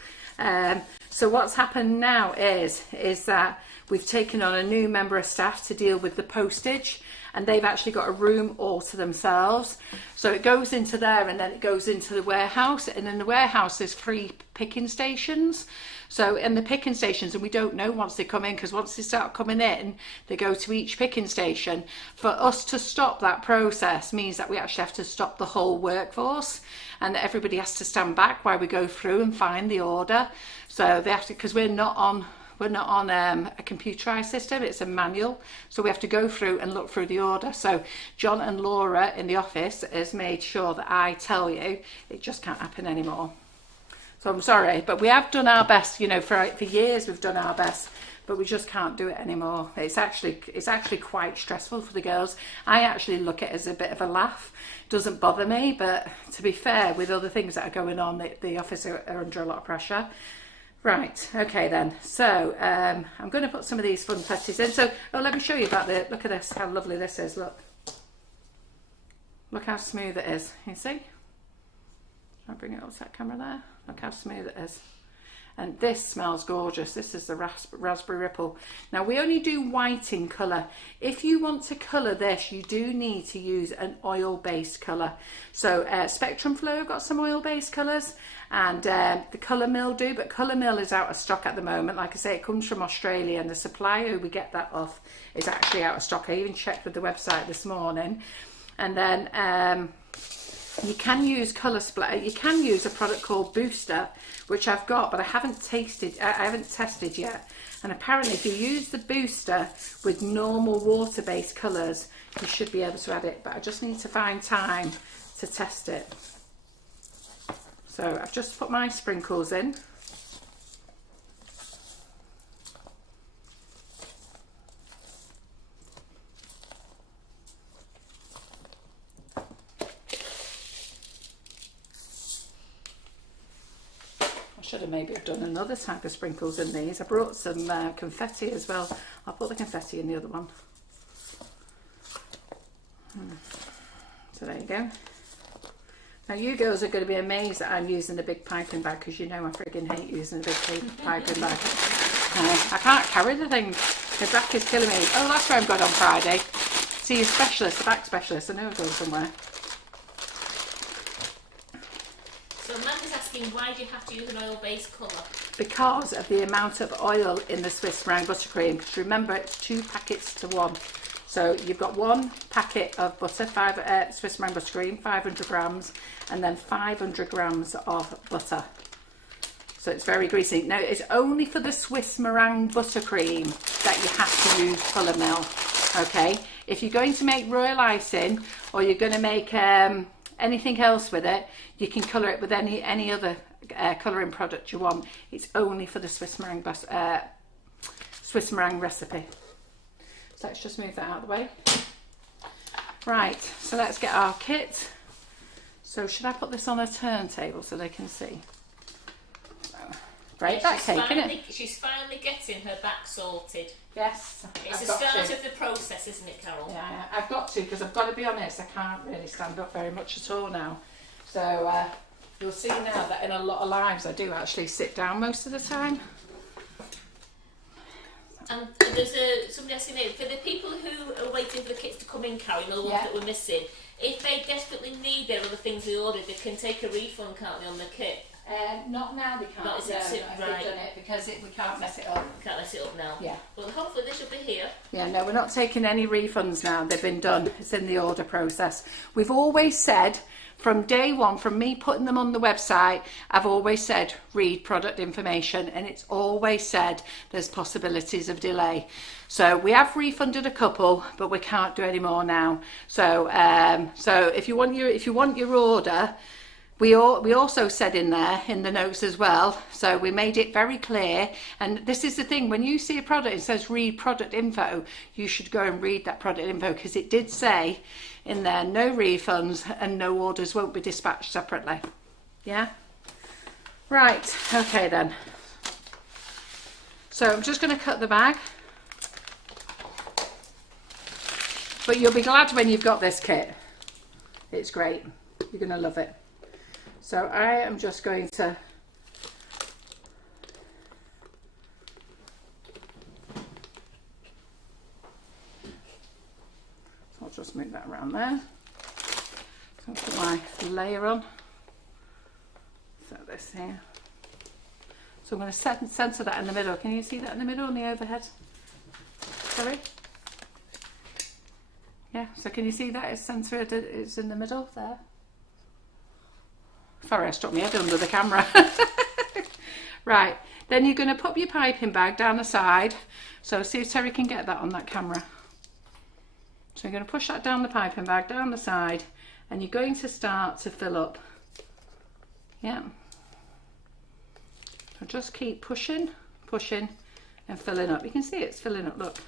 So what's happened now is that we've taken on a new member of staff to deal with the postage, and they've actually got a room all to themselves. So it goes into there and then it goes into the warehouse, and in the warehouse there's 3 picking stations. So in the picking stations, and we don't know once they come in, because once they start coming in, they go to each picking station. For us to stop that process means that we actually have to stop the whole workforce, and that everybody has to stand back while we go through and find the order. So they have to, because we're not on a computerized system, it's a manual, so we have to go through and look through the order. So John and Laura in the office has made sure that I tell you it just can't happen anymore. So I'm sorry, but we have done our best, you know, for years we've done our best, but we just can't do it anymore. It's actually quite stressful for the girls. I actually look at it as a bit of a laugh. It doesn't bother me, but to be fair, with other things that are going on, the office are under a lot of pressure. Right, okay then. So I'm going to put some of these funfettis in. So, let me show you about look at this, how lovely this is, look. Look how smooth it is, you see? I'll bring it up to that camera there. Look how smooth it is. And this smells gorgeous. This is the Raspberry Ripple. Now we only do white in colour. If you want to colour this, you do need to use an oil-based colour. So Spectrum Flow have got some oil-based colours, and the Colour Mill do, but Colour Mill is out of stock at the moment. Like I say, it comes from Australia, and the supplier who we get that off is actually out of stock. I even checked with the website this morning. And then You can use colour splatter. You can use a product called Booster, which I've got, but I haven't tested yet. And apparently if you use the Booster with normal water-based colours, you should be able to add it, but I just need to find time to test it. So I've just put my sprinkles in. Should have maybe done another type of sprinkles in these. I brought some confetti as well. I'll put the confetti in the other one. So there you go. Now you girls are going to be amazed that I'm using the big piping bag, because you know I friggin' hate using a big piping bag. I can't carry the thing. My back is killing me. Oh, that's where I'm going on Friday. See a specialist, a back specialist. I know I'm going somewhere. So Amanda's asking, why do you have to use an oil-based colour? Because of the amount of oil in the Swiss meringue buttercream. Because remember, it's 2 packets to 1. So you've got 1 packet of butter, Swiss meringue buttercream, 500 grams, and then 500 grams of butter. So it's very greasy. Now it's only for the Swiss meringue buttercream that you have to use colour mill. Okay, if you're going to make royal icing, or you're going to make anything else with it, you can colour it with any other colouring product you want. It's only for the Swiss meringue recipe. So let's just move that out of the way. Right, so let's get our kit. So should I put this on a turntable so they can see? So, great, Yeah, that cake, isn't it? She's finally getting her back sorted. Yes. It's the start of the process, isn't it, Carol? Yeah, I've got to, because I've got to be honest, I can't really stand up very much at all now. So you'll see now that in a lot of lives I do actually sit down most of the time. And there's somebody asking me, for the people who are waiting for the kits to come in, Carol, the ones that we're missing, if they desperately need their other things they ordered, they can take a refund, can't they, on the kit? Not now, they can't. Not as it's I've done it because we can't mess it up. Can't mess it up now. Yeah. Well, hopefully this will be here. Yeah, no, we're not taking any refunds now. They've been done. It's in the order process. We've always said, from day one, from me putting them on the website, I've always said read product information, and it's always said there's possibilities of delay. So we have refunded a couple, but we can't do any more now. So so if you want your order, we also said in there in the notes as well, so we made it very clear. And this is the thing, when you see a product, it says read product info, you should go and read that product info, because it did say in there no refunds and no orders won't be dispatched separately. Yeah, right, okay then. So I'm just going to cut the bag, but you'll be glad when you've got this kit. It's great, you're going to love it. So I am just going to I'll just move that around there. So I'll put my layer on. So this here. So I'm going to centre that in the middle. Can you see that in the middle on the overhead? Sorry? Yeah, so can you see that it's centred, it's in the middle there? Sorry, I stuck my head under the camera. Right, then you're going to pop your piping bag down the side. So see if Terry can get that on that camera. So you're going to push that down the piping bag, down the side, and you're going to start to fill up. Yeah. So just keep pushing, pushing, and filling up. You can see it's filling up, look.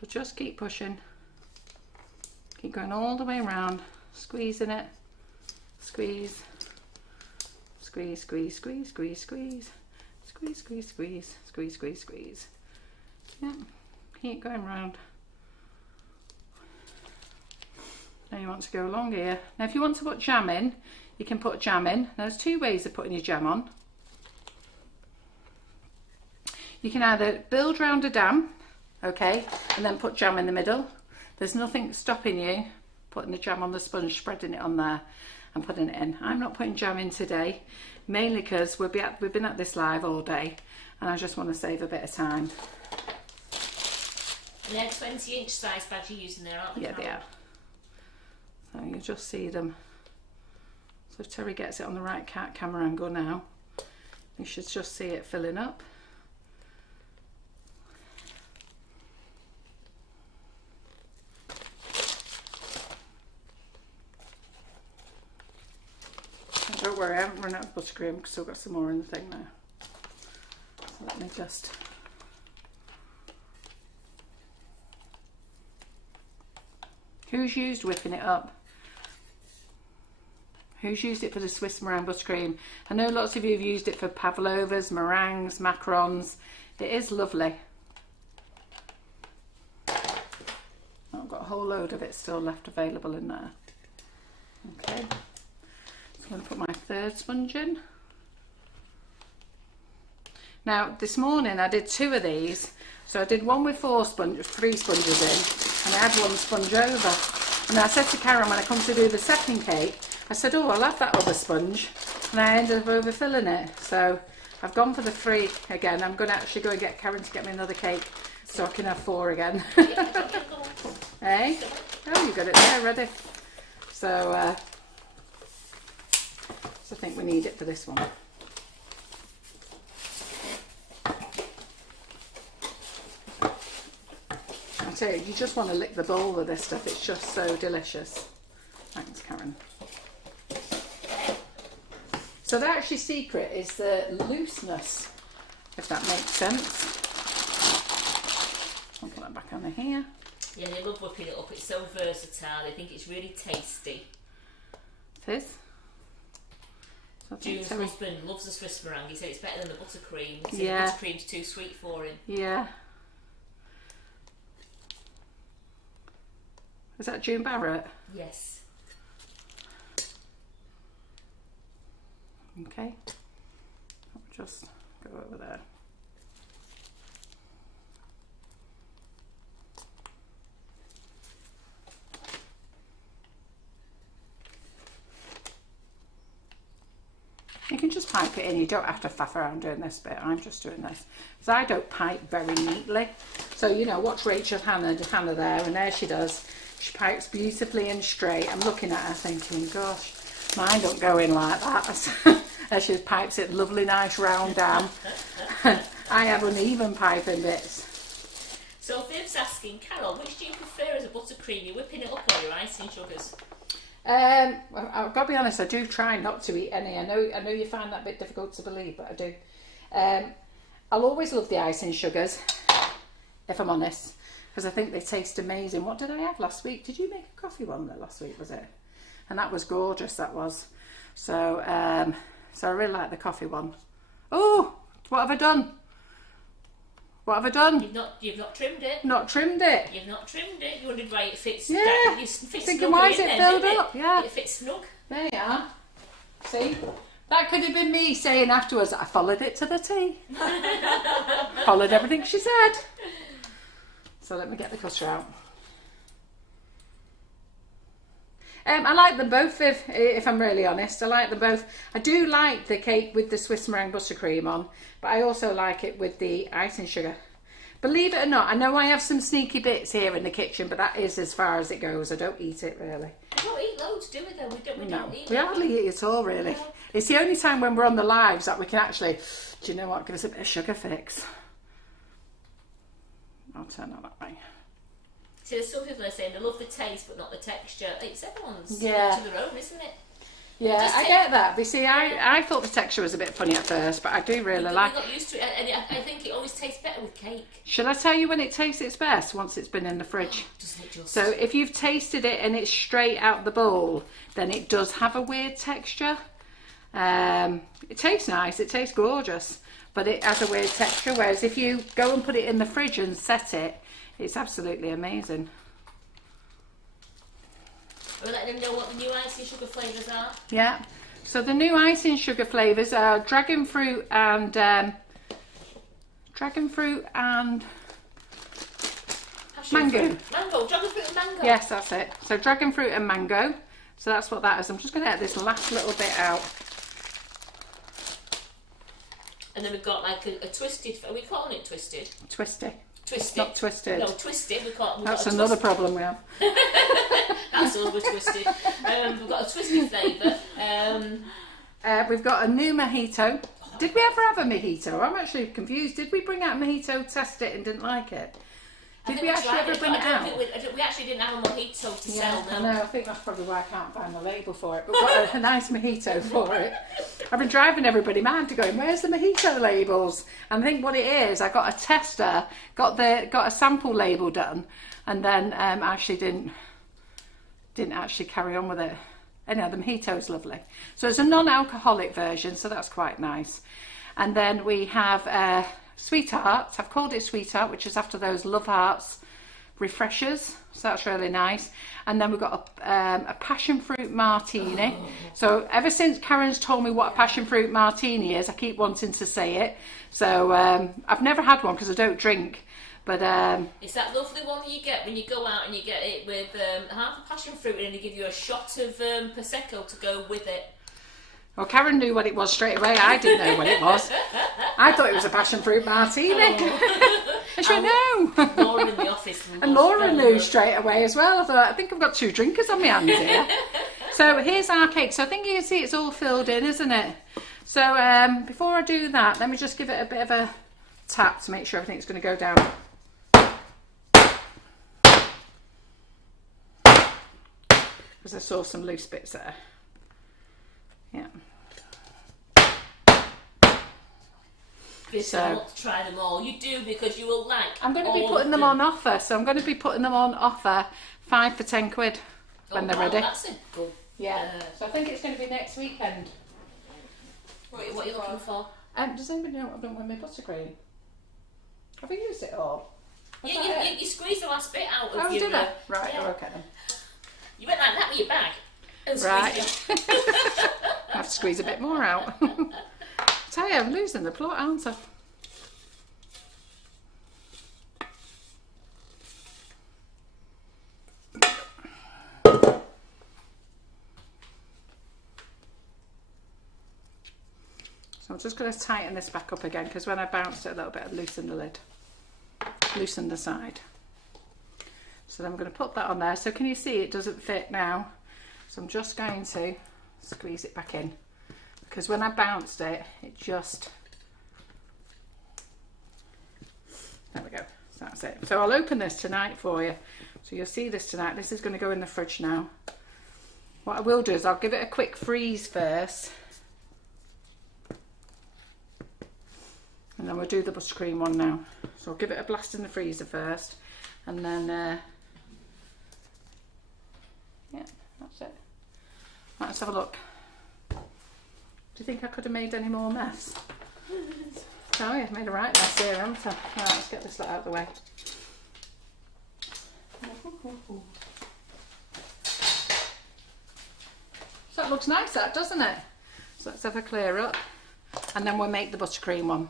So just keep pushing. Keep going all the way around, squeezing it. Squeeze. Squeeze, squeeze, squeeze, squeeze, squeeze. Squeeze, squeeze, squeeze, squeeze, squeeze, squeeze. Yeah. Keep going round. Now you want to go along here. Now if you want to put jam in, you can put jam in. There's 2 ways of putting your jam on. You can either build round a dam, okay, and then put jam in the middle. There's nothing stopping you putting the jam on the sponge, spreading it on there and putting it in. I'm not putting jam in today, mainly because we've been at this live all day and I just want to save a bit of time. And they're 20-inch size bags you're using there, aren't they? Yeah, they are. So you just see them So if Terry gets it on the right camera angle now, you should just see it filling up. And don't worry, I haven't run out of buttercream because I've still got some more in the thing now. So let me just... Who's used whipping it up? Who's used it for the Swiss meringue buttercream? I know lots of you have used it for pavlovas, meringues, macarons. It is lovely. I've got a whole load of it still left available in there. Okay, so I'm going to put my third sponge in. Now this morning I did 2 of these. So I did one with 3 sponges in, and I had 1 sponge over. And I said to Karen when I come to do the second cake, I said, oh, I'll have that other sponge, and I ended up overfilling it. So I've gone for the 3 again. I'm going to actually go and get Karen to get me another cake so I can have 4 again. Hey? Oh, you got it there ready. So I think we need it for this one. I tell you, you just want to lick the bowl with this stuff. It's just so delicious. Thanks, Karen. So the actual secret is the looseness, if that makes sense. I'll put that back under here. Yeah, they love whipping it up. It's so versatile. They think it's really tasty. It is. So June's husband loves the Swiss meringue. He said it's better than the buttercream. He said Yeah. the buttercream's too sweet for him. Yeah. Is that June Barrett? Yes. Okay. I'll just go over there. You can just pipe it in, you don't have to faff around doing this bit. I'm just doing this because I don't pipe very neatly. So, you know, watch Rachel Hannah there, and there she does. She pipes beautifully and straight. I'm looking at her thinking, gosh, mine don't go in like that. As she pipes it lovely, nice, round down. I have uneven piping bits. So Viv's asking, Carol, which do you prefer as a buttercream? You're whipping it up or your icing sugars? I've got to be honest, I do try not to eat any. I know you find that a bit difficult to believe, but I do. I'll always love the icing sugars, if I'm honest, because I think they taste amazing. What did I have last week? Did you make a coffee one there last week, was it? And that was gorgeous, that was. So, so I really like the coffee one. Oh, what have I done? What have I done? You've not trimmed it. Not trimmed it. You've not trimmed it. You wondered why it fits. Yeah. It fits Thinking, why is it filled up? Yeah. It fits snug. There you are. See? That could have been me saying afterwards, I followed it to the T. Followed everything she said. So let me get the cutter out. I like them both, if I'm really honest. I like them both. I do like the cake with the Swiss meringue buttercream on, but I also like it with the icing sugar. Believe it or not, I know I have some sneaky bits here in the kitchen, but that is as far as it goes. I don't eat it really. We don't eat loads, do we though? We don't eat we hardly eat it all really. No. It's the only time when we're on the lives that we can actually, do you know what, give us a bit of sugar fix. I'll turn that way. See, there's some people that are saying they love the taste but not the texture. It's everyone's to their own, isn't it? Yeah, I get that. But see, I thought the texture was a bit funny at first, but I do really like it. We got used to it, and I think it always tastes better with cake. Should I tell you when it tastes its best? Once it's been in the fridge. Doesn't it just? So if you've tasted it and it's straight out the bowl, then it does have a weird texture. It tastes nice, it tastes gorgeous, but it has a weird texture. Whereas if you go and put it in the fridge and set it, it's absolutely amazing. We're letting them know what the new icing sugar flavours are. Yeah. So the new icing sugar flavours are dragon fruit and mango. Dragon fruit and mango. Yes, that's it. So dragon fruit and mango. So that's what that is. I'm just going to get this last little bit out. And then we've got like a twisted. Are we calling it twisted? Twisty. Twisted. Not twisted. No, twisted. We call it. That's another problem we have. That's That's always twisted. We've got a twisted flavour. We've got a new mojito. Did we ever have a mojito? I'm actually confused. Did we bring out a mojito, test it, and didn't like it? Did we actually ever bring it out? We actually didn't have a mojito to sell. I know. I think that's probably why I can't find the label for it. But we've got a nice mojito for it. I've been driving everybody mad to going, where's the mojito labels? And I think what it is, I got a tester, got a sample label done, and then actually didn't actually carry on with it. Anyhow, the mojito is lovely. So it's a non-alcoholic version, so that's quite nice. And then we have Sweethearts. I've called it Sweetheart, which is after those Love Hearts refreshers. So that's really nice. And then we've got a passion fruit martini. So ever since Karen's told me what a passion fruit martini is, I keep wanting to say it. So I've never had one because I don't drink. But it's that lovely one that you get when you go out and you get it with half a passion fruit and they give you a shot of Prosecco to go with it. Well, Karen knew what it was straight away. I didn't know what it was. I thought it was a passion fruit martini. Oh. And she went, no. Laura in the office. And Laura knew straight away as well. I thought, I think I've got 2 drinkers on my hands here. So here's our cake. So I think you can see it's all filled in, isn't it? So before I do that, let me just give it a bit of a tap to make sure everything's going to go down. Because I saw some loose bits there. Yeah. So try them all. You do, because you will like. I'm going to be putting them on offer. So I'm going to be putting them on offer 5 for 10 quid when they're ready. That's a good. Yeah. So I think it's going to be next weekend. What are you looking for? Does anybody know what I've done with my buttercream? Have I used it all? Yeah, you squeezed the last bit out of your... Oh, did I? Right, yeah. okay then. You went like that with your bag. Right. I have to squeeze a bit more out. Tell you, I'm losing the plot, aren't I? So I'm just going to tighten this back up again, because when I bounced it a little bit, I loosened the lid, loosened the side. So then I'm going to put that on there. So can you see it doesn't fit now? So I'm just going to squeeze it back in, because when I bounced it, it just... There we go. So that's it. So I'll open this tonight for you. So you'll see this tonight. This is going to go in the fridge now. What I will do is I'll give it a quick freeze first. And then we'll do the buttercream one now. So I'll give it a blast in the freezer first. And then... yeah, that's it. Right, let's have a look. Do you think I could have made any more mess? Oh, yeah, I've made a right mess here, haven't I? Right, let's get this lot out of the way. So that looks nice, that, doesn't it? So let's have a clear up. And then we'll make the buttercream one.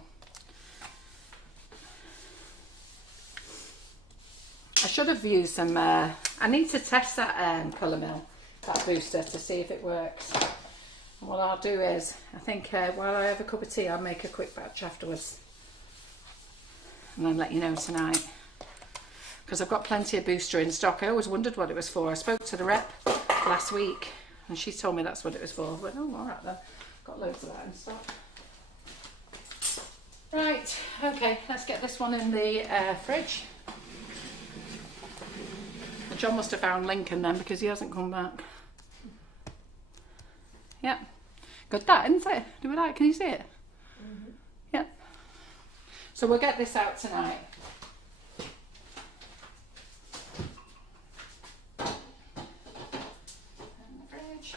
I should have used some, I need to test that colour mill, that booster, to see if it works. And what I'll do is, I think while I have a cup of tea, I'll make a quick batch afterwards. And then let you know tonight. Because I've got plenty of booster in stock. I always wondered what it was for. I spoke to the rep last week and she told me that's what it was for. I went, oh, all right then. Got loads of that in stock. Right, okay, let's get this one in the fridge. John must have found Lincoln then, because he hasn't come back. Yep. Good that, isn't it? Do we like, can you see it? Mm-hmm. Yep. So we'll get this out tonight. In the fridge.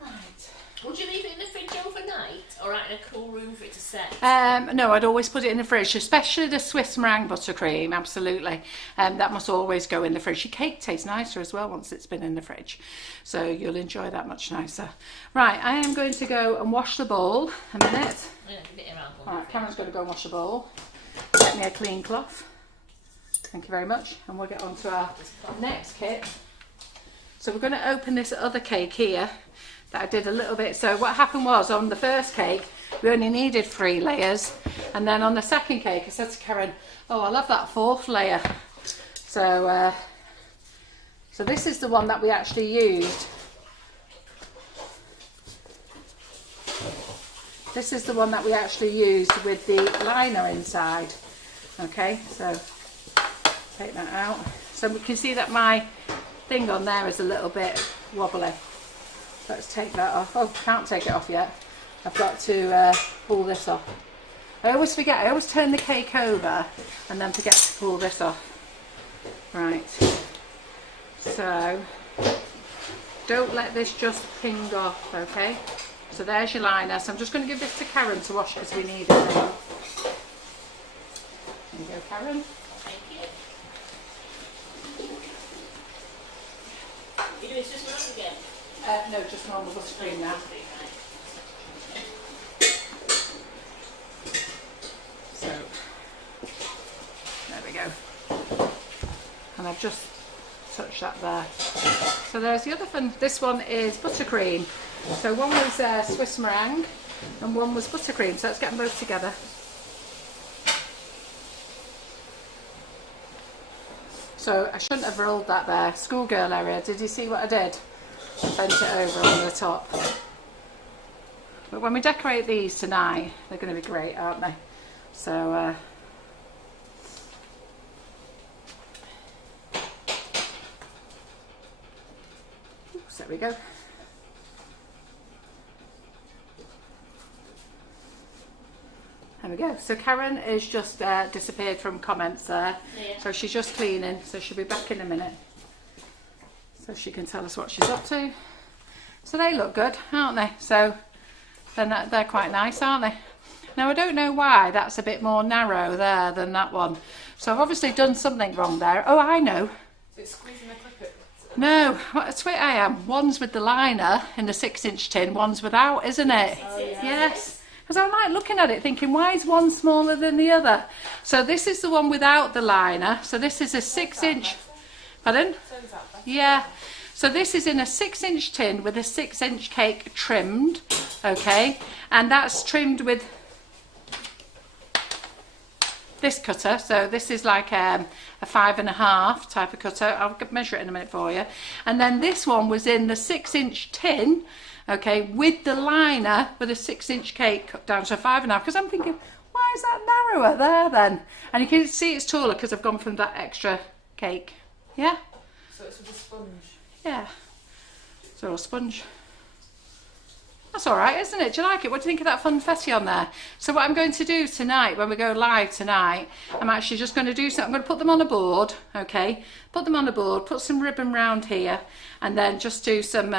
Right. Would you leave it in the fridge overnight, or out in a cool room for it to set? No, I'd always put it in the fridge, especially the Swiss meringue buttercream, absolutely. That must always go in the fridge. Your cake tastes nicer as well once it's been in the fridge, so you'll enjoy that much nicer. Right, I am going to go and wash the bowl a minute. Right, Cameron's going to go and wash the bowl. Get me a clean cloth. Thank you very much. And we'll get on to our next kit. So we're going to open this other cake here that I did a little bit. So what happened was, on the first cake, we only needed 3 layers. And then on the second cake, I said to Karen, oh, I'll have that 4th layer. So So this is the one that we actually used. This is the one that we actually used with the liner inside. Okay, so take that out. So we can see that my thing on there is a little bit wobbly. Let's take that off. Oh, can't take it off yet. I've got to pull this off. I always forget, I always turn the cake over and then forget to pull this off. Right, so don't let this just ping off, okay? So there's your liner. So I'm just going to give this to Karen to wash because we need it now. There you go, Karen. Thank you. You doing just one again? No, just normal buttercream now. So, there we go. And I've just touched that there. So there's the other fun. This one is buttercream. So one was Swiss meringue and one was buttercream. So let's get them both together. So I shouldn't have rolled that there. Schoolgirl area. Did you see what I did? I bent it over on the top. But when we decorate these tonight, they're going to be great, aren't they? So oops, there we go. There we go. So Karen is just disappeared from comments there. Yeah. So she's just cleaning. So she'll be back in a minute. So she can tell us what she's up to. So they look good, aren't they? So they're quite nice, aren't they? Now I don't know why that's a bit more narrow there than that one. So I've obviously done something wrong there. Oh, I know. So it's squeezing the clip. No, what a twit I am. One's with the liner in the 6-inch tin, one's without, isn't it? Oh, yeah. Yes. Because I'm like looking at it thinking, why is one smaller than the other? So this is the one without the liner. So this is a 6-inch. Pardon? Turns out better. Yeah. So this is in a 6-inch tin with a 6-inch cake trimmed. Okay. And that's trimmed with this cutter. So this is like a 5.5 type of cutter. I'll measure it in a minute for you. And then this one was in the 6-inch tin. Okay, with the liner with a 6-inch cake cut down to 5.5, because I'm thinking, why is that narrower there then? And you can see it's taller because I've gone from that extra cake. Yeah? So it's with a sponge. Yeah. It's all sponge. That's all right, isn't it? Do you like it? What do you think of that funfetti on there? So what I'm going to do tonight, when we go live tonight, I'm actually just going to do something. I'm going to put them on a board, okay? Put them on a board, put some ribbon round here, and then just do some...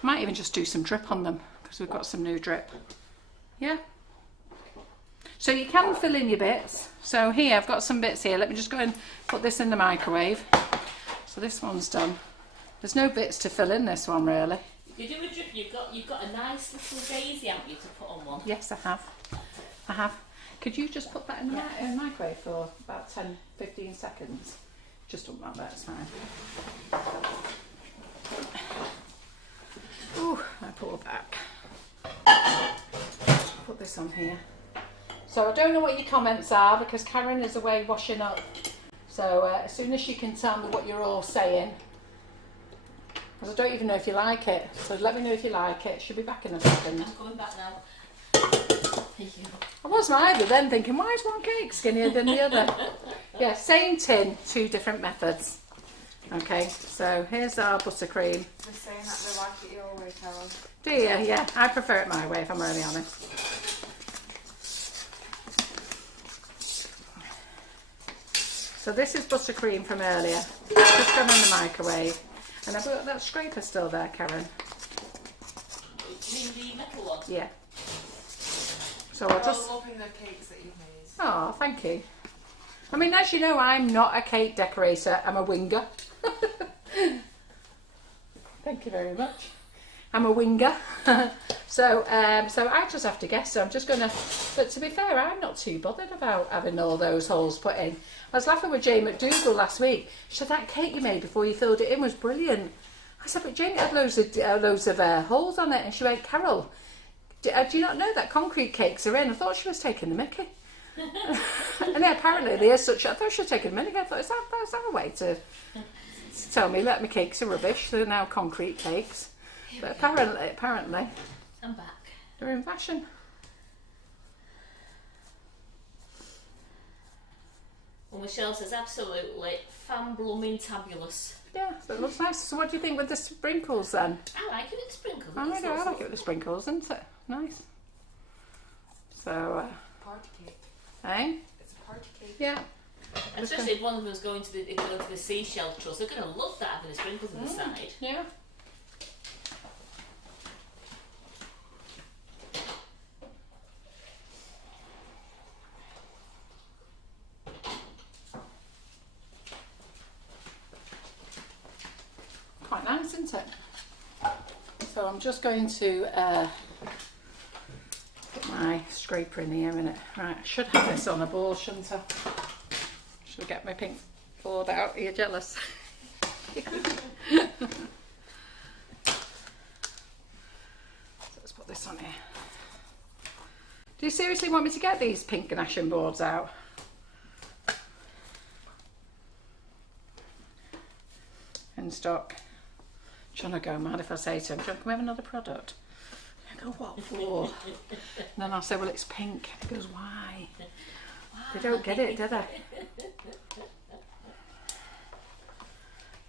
I might even just do some drip on them because we've got some new drip. Yeah. So you can fill in your bits. So here, I've got some bits here. Let me just go and put this in the microwave. So this one's done. There's no bits to fill in this one really. You do a drip. You've got a nice little daisy, haven't you, to put on one? Yes, I have. I have. Could you just put that in the microwave for about 10-15 seconds? Just don't mind that, it's fine. Ooh, I pull back. Put this on here. So I don't know what your comments are because Karen is away washing up. So as soon as she can tell me what you're all saying, because I don't even know if you like it. So let me know if you like it. She'll be back in a second. I'm coming back now. Thank you. I wasn't either then thinking, why is one cake skinnier than the other? Yeah, same tin, 2 different methods. Okay, so here's our buttercream. They're saying that they like it your way, Carol. Do you? Yeah, I prefer it my way if I'm really honest. So this is buttercream from earlier. Just gone in the microwave. And I've got that scraper still there, Karen. You mean the metal one? Yeah. So I'll just... I'm loving the cakes that you've made. Oh, thank you. I mean, as you know, I'm not a cake decorator. I'm a winger. Thank you very much. I'm a winger. So I just have to guess. So I'm just going to... But to be fair, I'm not too bothered about having all those holes put in. I was laughing with Jane McDougall last week. She said, that cake you made before you filled it in was brilliant. I said, but Jane had loads of holes on it. And she went, Carol, do you not know that concrete cakes are in? I thought she was taking the mickey. And then apparently they are such... I thought she was taking the mickey. I thought, is that a way to to tell me that my cakes are rubbish. They're now concrete cakes. But apparently, I'm back. they're in fashion. Well, Michelle says absolutely fan-blooming tabulous. Yeah, so it looks nice. So what do you think with the sprinkles then? I like it with sprinkles. I like it with the sprinkles, isn't it? Nice. So, Party cake. eh? It's a party cake. Yeah. And especially if one of them was going to the seashell trust, they're going to love that, having the sprinkles on the side. Yeah. Quite nice, isn't it? So I'm just going to put my scraper in here a minute. Right, I should have this on a board, shouldn't I? Should I get my pink board out? Are you jealous? So let's put this on here. Do you seriously want me to get these pink ganaching boards out? In stock. Trying to go mad if I say to him, "John, can we have another product?" I go, "What for?" And then I'll say, "Well, it's pink." He goes, "Why?" They don't get it, do they?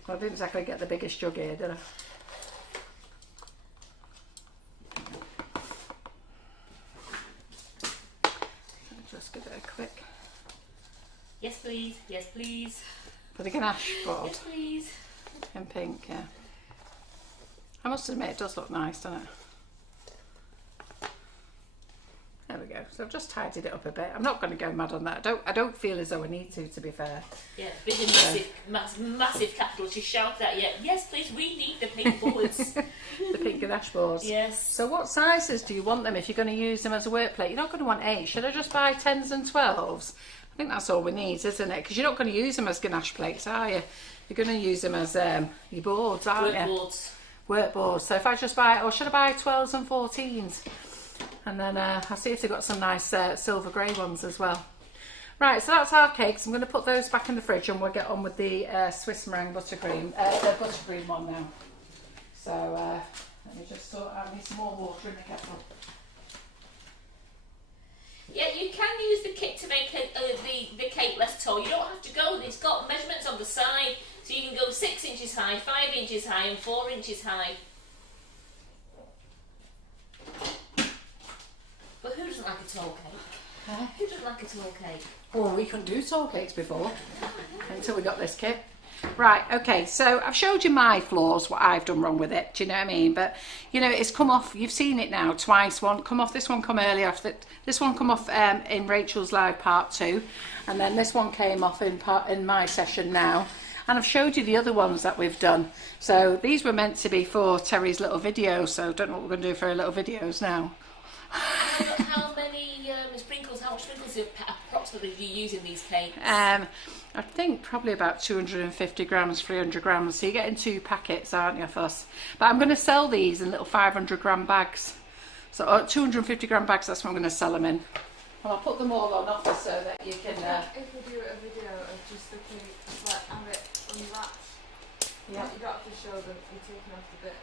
Well, I didn't exactly get the biggest jug here, did I? Just give it a quick. Yes, please. Yes, please. For the ganache board Yes, please. in pink, yeah. I must admit, it does look nice, doesn't it? There we go. So I've just tidied it up a bit. I'm not going to go mad on that. I don't feel as though I need to be fair. Yeah, big and massive capital. She shouted at you, "Yes, please, we need the pink boards." The pink ganache boards. Yes. So what sizes do you want them if you're going to use them as a work plate? You're not going to want 8. Should I just buy 10s and 12s? I think that's all we need, isn't it? Because you're not going to use them as ganache plates, are you? You're going to use them as your boards, aren't you? Boards. Work boards. So if I just buy, or should I buy 12s and 14s? And then I'll see if they've got some nice silver grey ones as well. Right, so that's our cakes. I'm going to put those back in the fridge and we'll get on with the Swiss meringue buttercream, the buttercream one now. So let me just sort out, I need some more water in the kettle. Yeah, you can use the kit to make the cake less tall. You don't have to go. It's got measurements on the side, so you can go 6 inches high, 5 inches high, and 4 inches high. But who doesn't like a tall cake? Who doesn't like a tall cake? Oh, we couldn't do tall cakes before until we got this kit. Right, okay, so I've showed you my flaws, what I've done wrong with it, do you know what I mean? But, you know, it's come off, you've seen it now twice, one come off, this one come earlier, this one come off in Rachel's live part 2, and then this one came off in my session now, and I've showed you the other ones that we've done. So these were meant to be for Terry's little video, so don't know what we're going to do for her little videos now. How many sprinkles, how much sprinkles approximately do you use in these cakes? I think probably about 250 grams, 300 grams. So you're getting 2 packets, aren't you, Fuss? But I'm going to sell these in little 500 gram bags. So 250 gram bags, that's what I'm going to sell them in. And I'll put them all on offer so that you can... If we do a video of just the cake, like have it unwrapped, yeah. you don't have to show them, you're taking off the bit.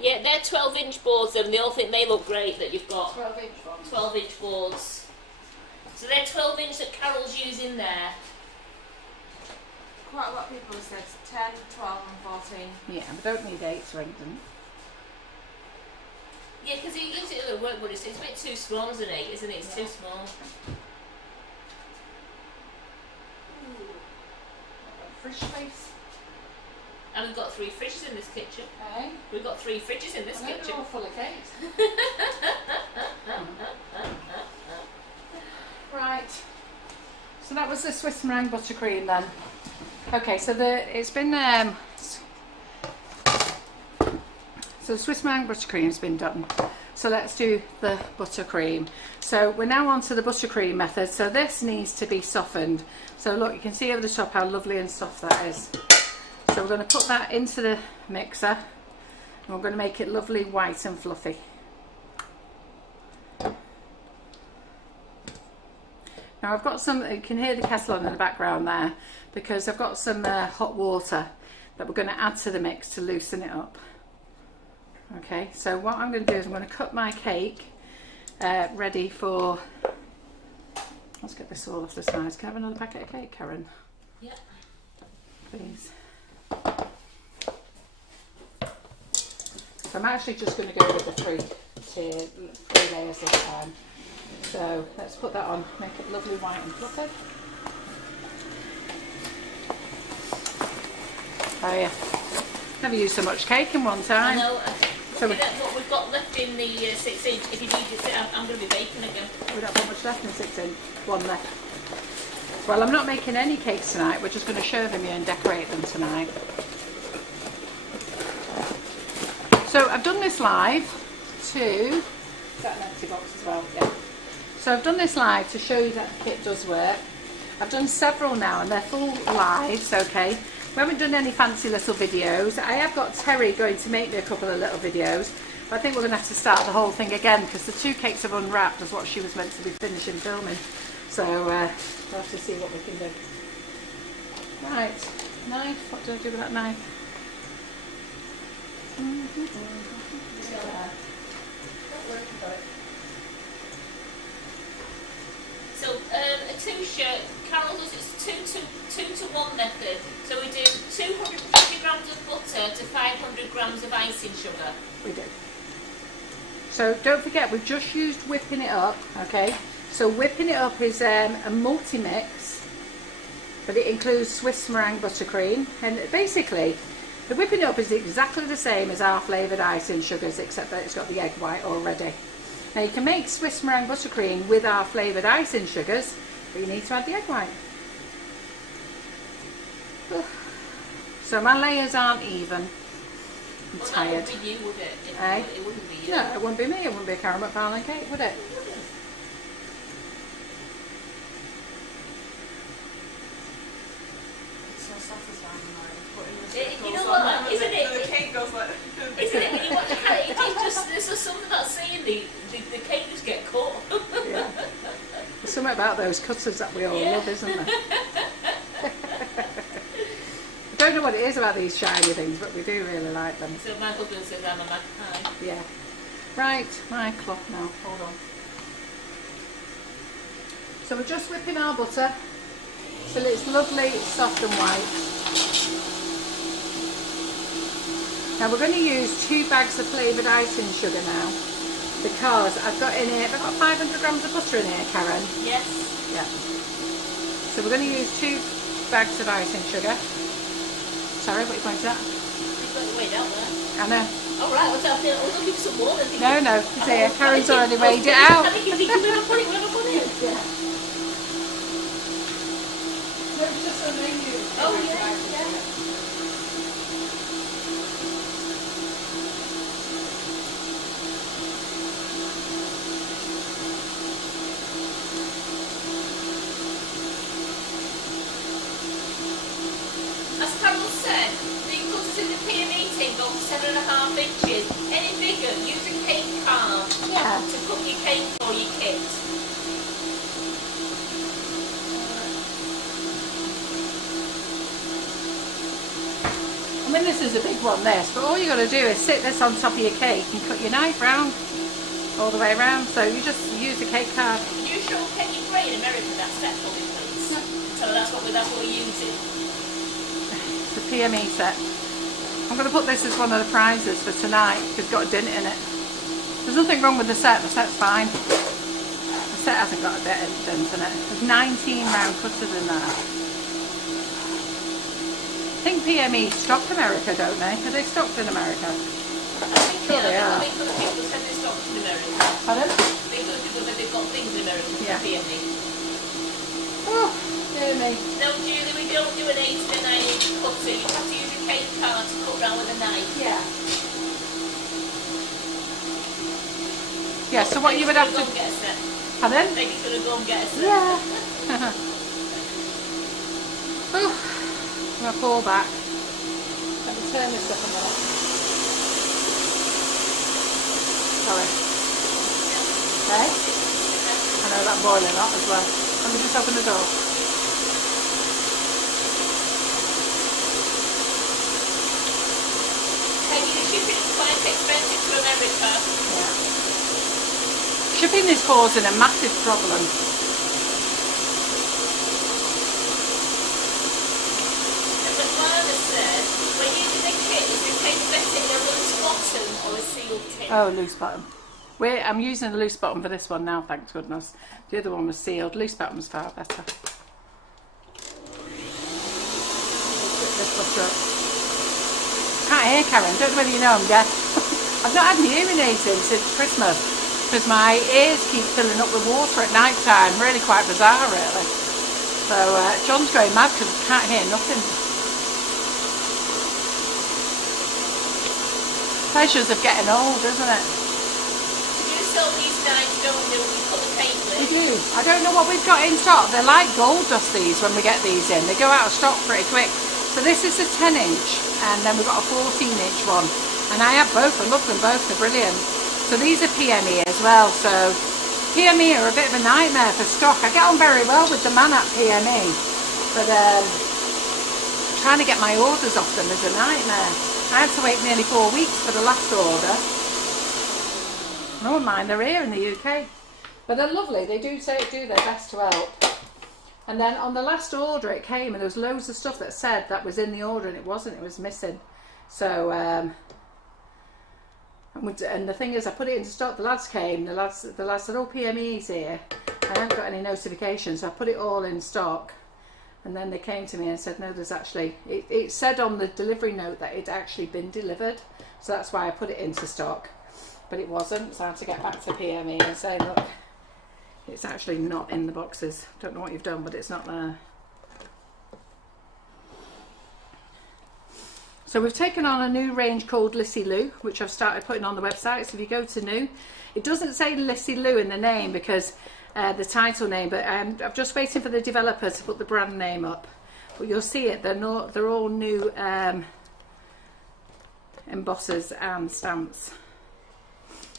Yeah, they're 12-inch boards and they all think they look great that you've got 12-inch ones. 12-inch boards. So they're 12-inch that Carol's using there. Quite a lot of people have said 10, 12 and 14. Yeah, we don't need 8 or anything. Yeah, because he uses it at work, but it's a bit too small as an 8, isn't it? It's too small. Fridge space. And we've got 3 fridges in this kitchen. Okay. We've got 3 fridges in this kitchen. They're all full of cakes. Right. So that was the Swiss meringue buttercream then. Okay, so it's been so the Swiss meringue buttercream's been done. So let's do the buttercream. So we're now on to the buttercream method. So this needs to be softened. So look, you can see over the top how lovely and soft that is. So we're going to put that into the mixer and we're going to make it lovely, white and fluffy. Now Now I've got some, you can hear the kettle on in the background there, because I've got some hot water that we're going to add to the mix to loosen it up. Okay, so what I'm going to do is I'm going to cut my cake ready for, let's get this all off the sides. Can I have another packet of cake, Karen? Yeah. Please. So I'm actually just going to go with the three layers this time. So let's put that on, make it lovely white and fluffy. Oh yeah, never used so much cake in one time. I know. So What we've got left in the 6 inch, if you need it, I'm going to be baking again. we don't have much left in 6 inch, one left. Well, I'm not making any cakes tonight, we're just going to show them you and decorate them tonight. So I've done this live to, is that an empty box as well? Yeah. So I've done this live to show you that the kit does work. I've done several now and they're full lives, okay. We haven't done any fancy little videos. I have got Terry going to make me a couple of little videos, but I think we're going to have to start the whole thing again because the 2 cakes have unwrapped as what she was meant to be finishing filming. So we'll have to see what we can do. Right, knife, what do I do with that knife? So a 2 shirt, Carol does it's 2 to 1 method. So we do 250 grams of butter to 500 grams of icing sugar. We do. So don't forget, we've just used whipping it up, okay? So whipping it up is a multi-mix, but it includes Swiss meringue buttercream, and basically the whipping it up is exactly the same as our flavoured icing sugars, except that it's got the egg white already. Now you can make Swiss meringue buttercream with our flavoured icing sugars, but you need to add the egg white. So my layers aren't even. I'm tired. That wouldn't be you, would it? It wouldn't be you. No, it wouldn't be me. It wouldn't be a Karen McFarlane cake, would it? It's so satisfying, like, putting the You know what, isn't it? The cake goes like... Isn't it? When you watch the cake, it's just, there's just something about seeing the cake just get cut. Yeah. There's something about those cutters that we all love, isn't there? I don't know what it is about these shiny things, but we do really like them. So my husband says I'm a magpie. Yeah. Right, my cloth now. Hold on. So we're just whipping our butter till it's lovely, soft and white. Now we're going to use 2 bags of flavoured icing sugar now, because I've got in here, I've got 500 grams of butter in here, Karen. Yes. Yeah. So we're going to use 2 bags of icing sugar. Sorry, what are you pointing at? You've got it weighed out there. I know. All right, what's up? I was looking for some more. No, it's here. Karen's already weighed it out. I think we're going to put it, Yeah. No, it's just a menu. Oh, yeah. As Carol said, the cutters in the PME tin go to 7.5 inches. Any bigger, use a cake card Yeah. to cut your cake for your kit. I mean, this is a big one, this, but all you got to do is sit this on top of your cake and cut your knife round all the way around. So you just use a cake card. Can you show Kenny Gray in America that set for me, please? So that's what we're using. The PME set. I'm going to put this as one of the prizes for tonight because it's got a dent in it. There's nothing wrong with the set's fine. The set hasn't got a dent in it. There's 19 round cutters in there. I think PME stocked America, don't they? Are they stocked in America? I think Sure they are. I think other people said they stopped in America. Pardon? I think other people said they've got things in America for Yeah. PME. Oh, dear me. No, Julie, we don't do an 8 and a 9 inch cutter. You have to use a cake card to cut round with a knife. Yeah. Yeah, so what you would have to... Go and get a set. Pardon? Becky's gonna go and get a set. Yeah. Oh, I'm going to pull back. Let me turn this up a minute. Sorry. Okay? I know that boiling hot as well. Let me just open the door. Shipping is quite expensive to America. Yeah. Shipping is causing a massive problem. But Lana said, when using the kit, is it taste better in a loose bottom or a sealed tin? Oh, loose bottom. I'm using a loose bottom for this one now, thank goodness. The other one was sealed. Loose bottom's far better. This butter up. Can't hear Karen, don't know whether you know I'm deaf. I've not had my hearing aids in since Christmas because my ears keep filling up with water at night time. Really quite bizarre, really. So John's going mad because I can't hear nothing. Pleasures of getting old, isn't it? Do you sell these knives, don't you, when you put the paint in? We do. I don't know what we've got in stock. They're like gold dust, these, when we get these in. They go out of stock pretty quick. So this is a 10-inch, and then we've got a 14-inch one. And I have both. I love them both. They're brilliant. So these are PME as well. So PME are a bit of a nightmare for stock. I get on very well with the man at PME, but trying to get my orders off them is a nightmare. I had to wait nearly 4 weeks for the last order. Never mind, they're here in the UK. But they're lovely. They do their best to help. And then on the last order it came and there was loads of stuff that said that was in the order and it wasn't, it was missing. So, and the thing is I put it into stock, the lads came, the lads said, oh, PME's here. I haven't got any notifications, so I put it all in stock. And then they came to me and said, no, there's actually, it said on the delivery note that it'd actually been delivered. So that's why I put it into stock. But it wasn't, so I had to get back to PME and say, look, it's actually not in the boxes. Don't know what you've done, but it's not there. So we've taken on a new range called Lissy Lou, which I've started putting on the website. So if you go to new, it doesn't say Lissy Lou in the name because the title name, but I'm just waiting for the developer to put the brand name up. But you'll see it. They're all new embossers and stamps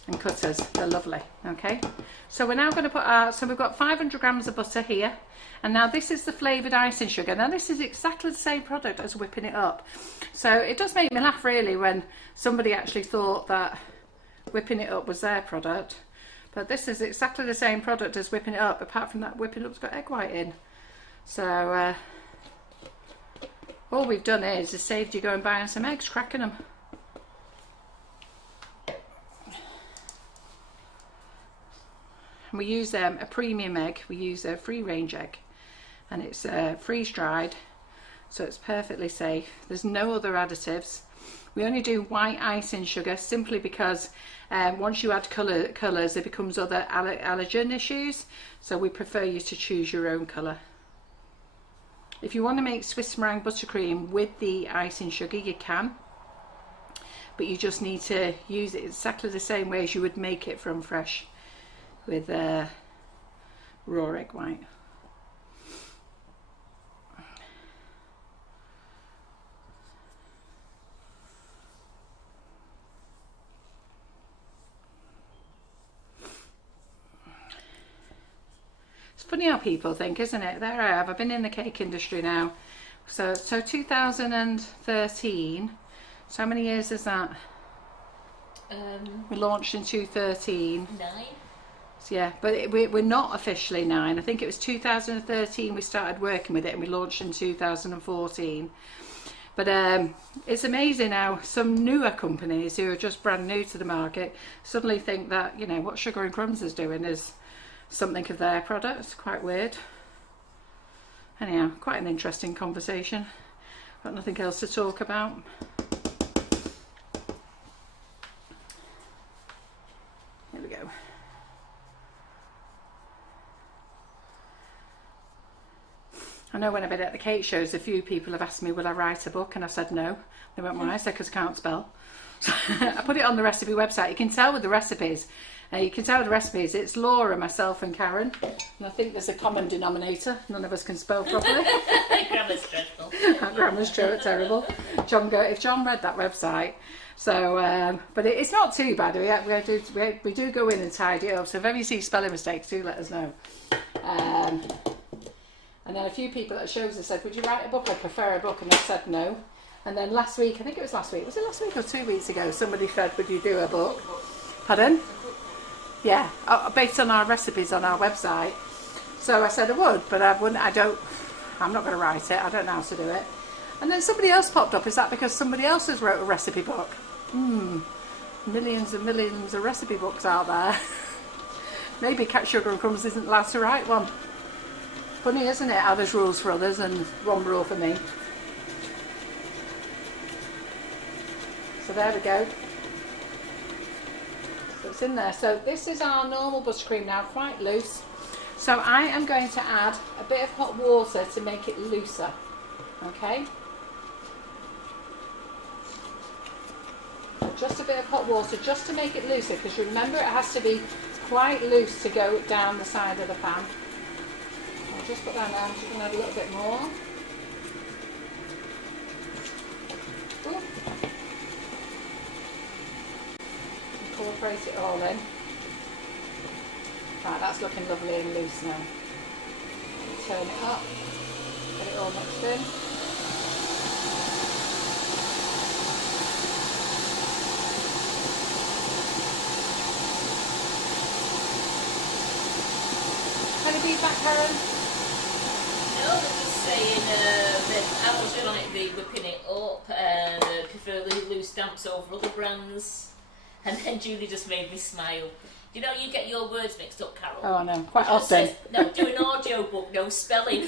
and cutters. They're lovely. Okay, so we're now going to put our, so we've got 500 grams of butter here, and now this is the flavoured icing sugar. Now this is exactly the same product as whipping it up, so it does make me laugh really when somebody actually thought that whipping it up was their product, but this is exactly the same product as whipping it up, apart from that whipping up's got egg white in. So all we've done is saved you going buying some eggs, cracking them. We use a premium egg. We use a free range egg, and it's freeze dried, so it's perfectly safe. There's no other additives. We only do white icing sugar simply because once you add colours there becomes other allergen issues, so we prefer you to choose your own colour. If you want to make Swiss meringue buttercream with the icing sugar, you can, but you just need to use it exactly the same way as you would make it from fresh with raw egg white. It's funny how people think, isn't it? There I have. I've been in the cake industry now. So 2013. So how many years is that? We launched in 2013. 9. Yeah, but we're not officially 9. I think it was 2013 we started working with it, and we launched in 2014. But it's amazing how some newer companies who are just brand new to the market suddenly think that, you know, what Sugar and Crumbs is doing is something of their product. It's quite weird. Anyhow, quite an interesting conversation. Got nothing else to talk about. Here we go. I know when I've been at the cake shows, a few people have asked me, will I write a book? And I've said no. They went, why? I said, because I can't spell. So I put it on the recipe website. You can tell with the recipes. It's Laura, myself and Karen. And I think there's a common denominator. None of us can spell properly. Grammar's dreadful. Grammar's terrible. If John read that website. So, but it's not too bad. We do go in and tidy it up. So if ever you see spelling mistakes, do let us know. And then a few people at shows have said, would you write a book? I prefer a book. And I said no. And then last week, I think it was last week, was it last week or 2 weeks ago, somebody said, would you do a book? Pardon? Yeah, based on our recipes on our website. So I said I would, but I'm not going to write it. I don't know how to do it. And then somebody else popped up. Is that because somebody else has wrote a recipe book? Millions and millions of recipe books out there. Maybe Sugar and Crumbs isn't allowed to write one. Funny, isn't it? How there's rules for others and one rule for me. So there we go. So it's in there. So this is our normal buttercream now, quite loose. So I am going to add a bit of hot water to make it looser. Okay? Just a bit of hot water just to make it looser, because remember it has to be quite loose to go down the side of the pan. I'll just put that down. I'm just going to add a little bit more. Ooh. Incorporate it all in. Right, that's looking lovely and loose now. Turn it up, get it all mixed in. Any feedback, Karen? No, they're just saying that I was on it, the whipping it up, prefer the loose stamps over other brands. And then Julie just made me smile. You know, you get your words mixed up, Carol. Oh, I know, quite often. Says, no, do an audio book, no spelling.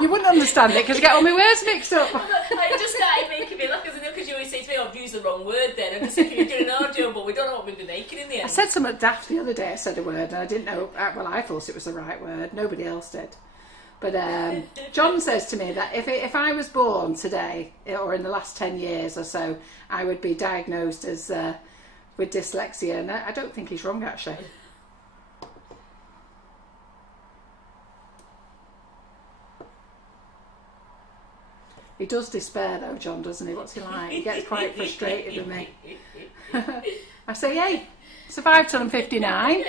You wouldn't understand it because you get all my words mixed up. I just started making me laugh because you always say to me, I've used the wrong word then. I'm just thinking, you're doing an audio book, we don't know what we'll be making in the end. I said something daft the other day. I said a word and I didn't know, well, I thought it was the right word. Nobody else did. But John says to me that if I was born today or in the last 10 years or so, I would be diagnosed as with dyslexia. And I don't think he's wrong, actually. He does despair though, John, doesn't he? What's he like? He gets quite frustrated with me. I say, hey, survived till I'm 59.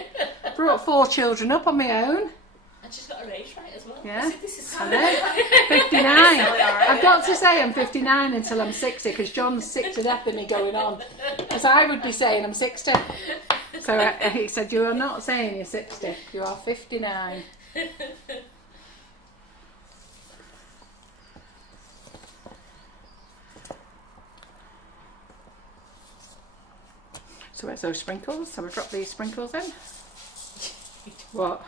Brought 4 children up on my own. And she's got her age right as well. Yeah, This is I know. 59. I've got to say I'm 59 until I'm 60 because John's sick to death of me going on. Because I would be saying I'm 60. So he said, you are not saying you're 60, you are 59. So where's those sprinkles? So we drop these sprinkles in. What?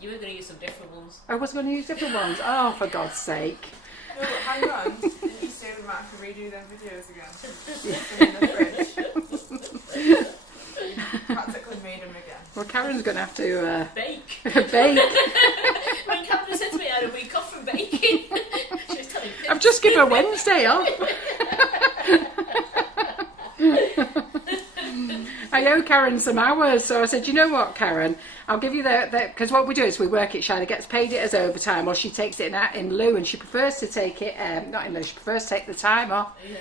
You were going to use some different ones. I was going to use different ones. Oh, for God's sake. No, but hang on. Didn't you say we might have to redo them videos again? In the fridge. Practically made them again. Well, Karen's going to have to Bake. bake. When Catherine said to me I had a week off from baking, she was telling me. I've just given her Wednesday off. I owe Karen some hours, so I said, you know what, Karen, I'll give you because what we do is we work it. She either gets paid it as overtime or she takes it in lieu, and she prefers to take it, not in lieu, she prefers to take the time off. Yeah.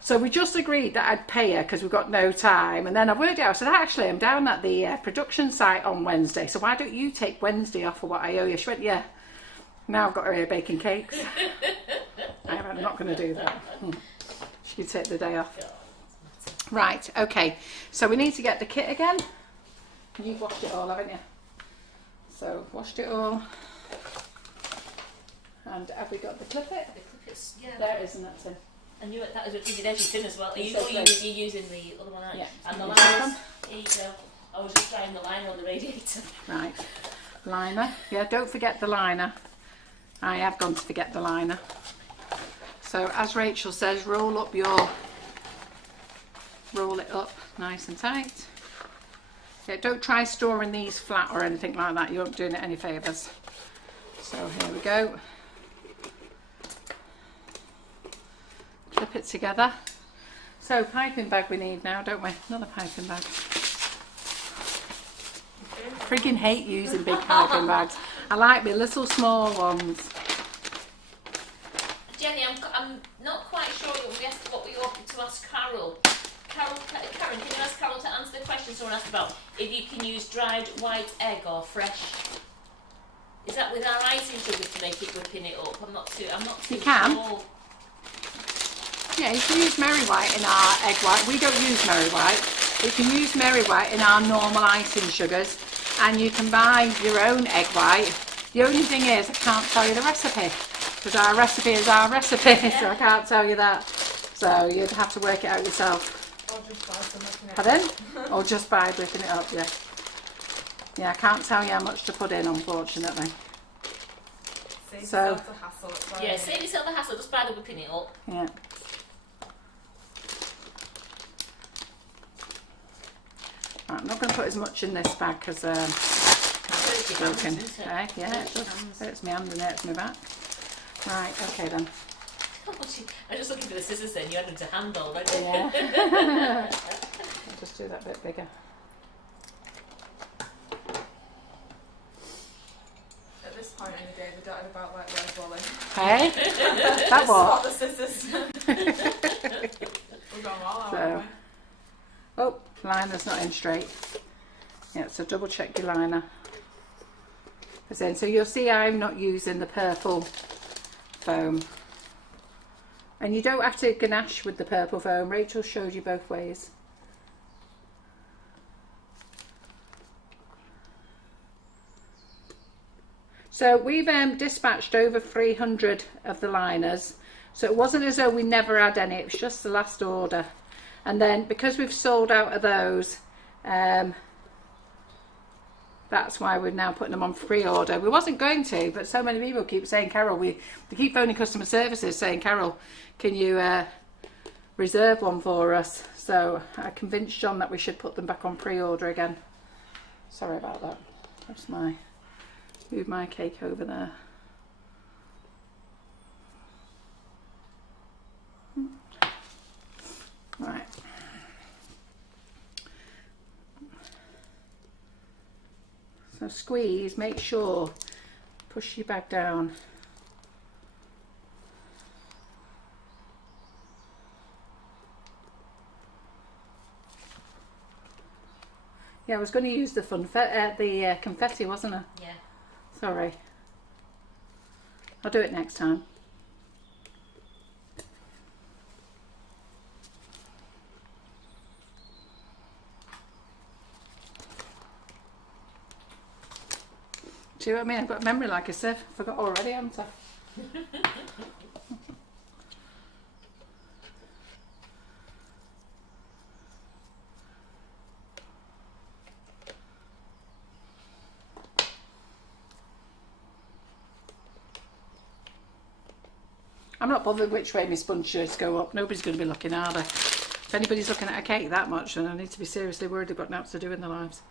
So we just agreed that I'd pay her because we've got no time, and then I worked it out. I said, actually, I'm down at the production site on Wednesday, so why don't you take Wednesday off for what I owe you? She went, yeah. Now I've got her here baking cakes. I'm not going to do that. She could take the day off. Right, okay, so we need to get the kit again. You've washed it all, haven't you? So, washed it all. And have we got the clip-it? The clip-it's, yeah. There it is, and that's in. And you, that is a good editing as well. You're using the other one, aren't you? Yeah. And the liners, here you go. I was just trying the liner on the radiator. Right, liner. Yeah, don't forget the liner. I have gone to forget the liner. So, as Rachel says, roll it up nice and tight. Yeah, don't try storing these flat or anything like that. You won't doing it any favours. So here we go. Clip it together. So piping bag we need now, don't we? Another piping bag. Friggin' hate using big piping bags. I like my little small ones. Jenny, I'm not quite sure what we ought to ask Carol. Karen, can you ask Carol to answer the question someone asked about if you can use dried white egg or fresh? Is that with our icing sugar to make it whipping it up? I'm not too You can. sure. Yeah, you can use Merry White in our egg white. We don't use Merry White. You can use Merry White in our normal icing sugars, and you can buy your own egg white. The only thing is, I can't tell you the recipe, because our recipe is our recipe, so I can't tell you that. So you'd have to work it out yourself. Or just buy some whipping it. Pardon? Or just by whipping it up, yeah. Yeah, I can't tell you how much to put in, unfortunately. Save So- yourself the hassle. It's fine. Yeah, save yourself the hassle, just by the whipping it up. Yeah. Right, I'm not going to put as much in this bag because Hurts your hands, broken. doesn't it? Okay, yeah, it Hurts your does. hands. Hurts my hand and hurts my back. Right, okay then. I'm just looking for the scissors then, you had them to hand already. Yeah. I'll just do that bit bigger. At this point in the day, we're talking about like Rose Wally. Hey? That Swap what? the scissors. We're going all out, So- aren't we? Oh, liner's not in straight. Yeah, so double check your liner. As in, so you'll see I'm not using the purple foam. And you don't have to ganache with the purple foam. Rachel showed you both ways. So we've dispatched over 300 of the liners. So it wasn't as though we never had any, it was just the last order. And then because we've sold out of those, that's why we're now putting them on pre-order. We wasn't going to, but so many people keep saying, Carol, they keep phoning customer services saying, Carol, can you reserve one for us? So I convinced John that we should put them back on pre-order again. Sorry about that. That's move my cake over there. Right. So squeeze, make sure, push your bag down. Yeah, I was going to use the confetti, wasn't I? Yeah. Sorry. I'll do it next time. Do you know what I mean? I've got a memory like a sieve. Forgot already, haven't I? I'm not bothered which way my sponges go up. Nobody's going to be looking, are they? If anybody's looking at a cake that much, then I need to be seriously worried they've got nothing to do in their lives.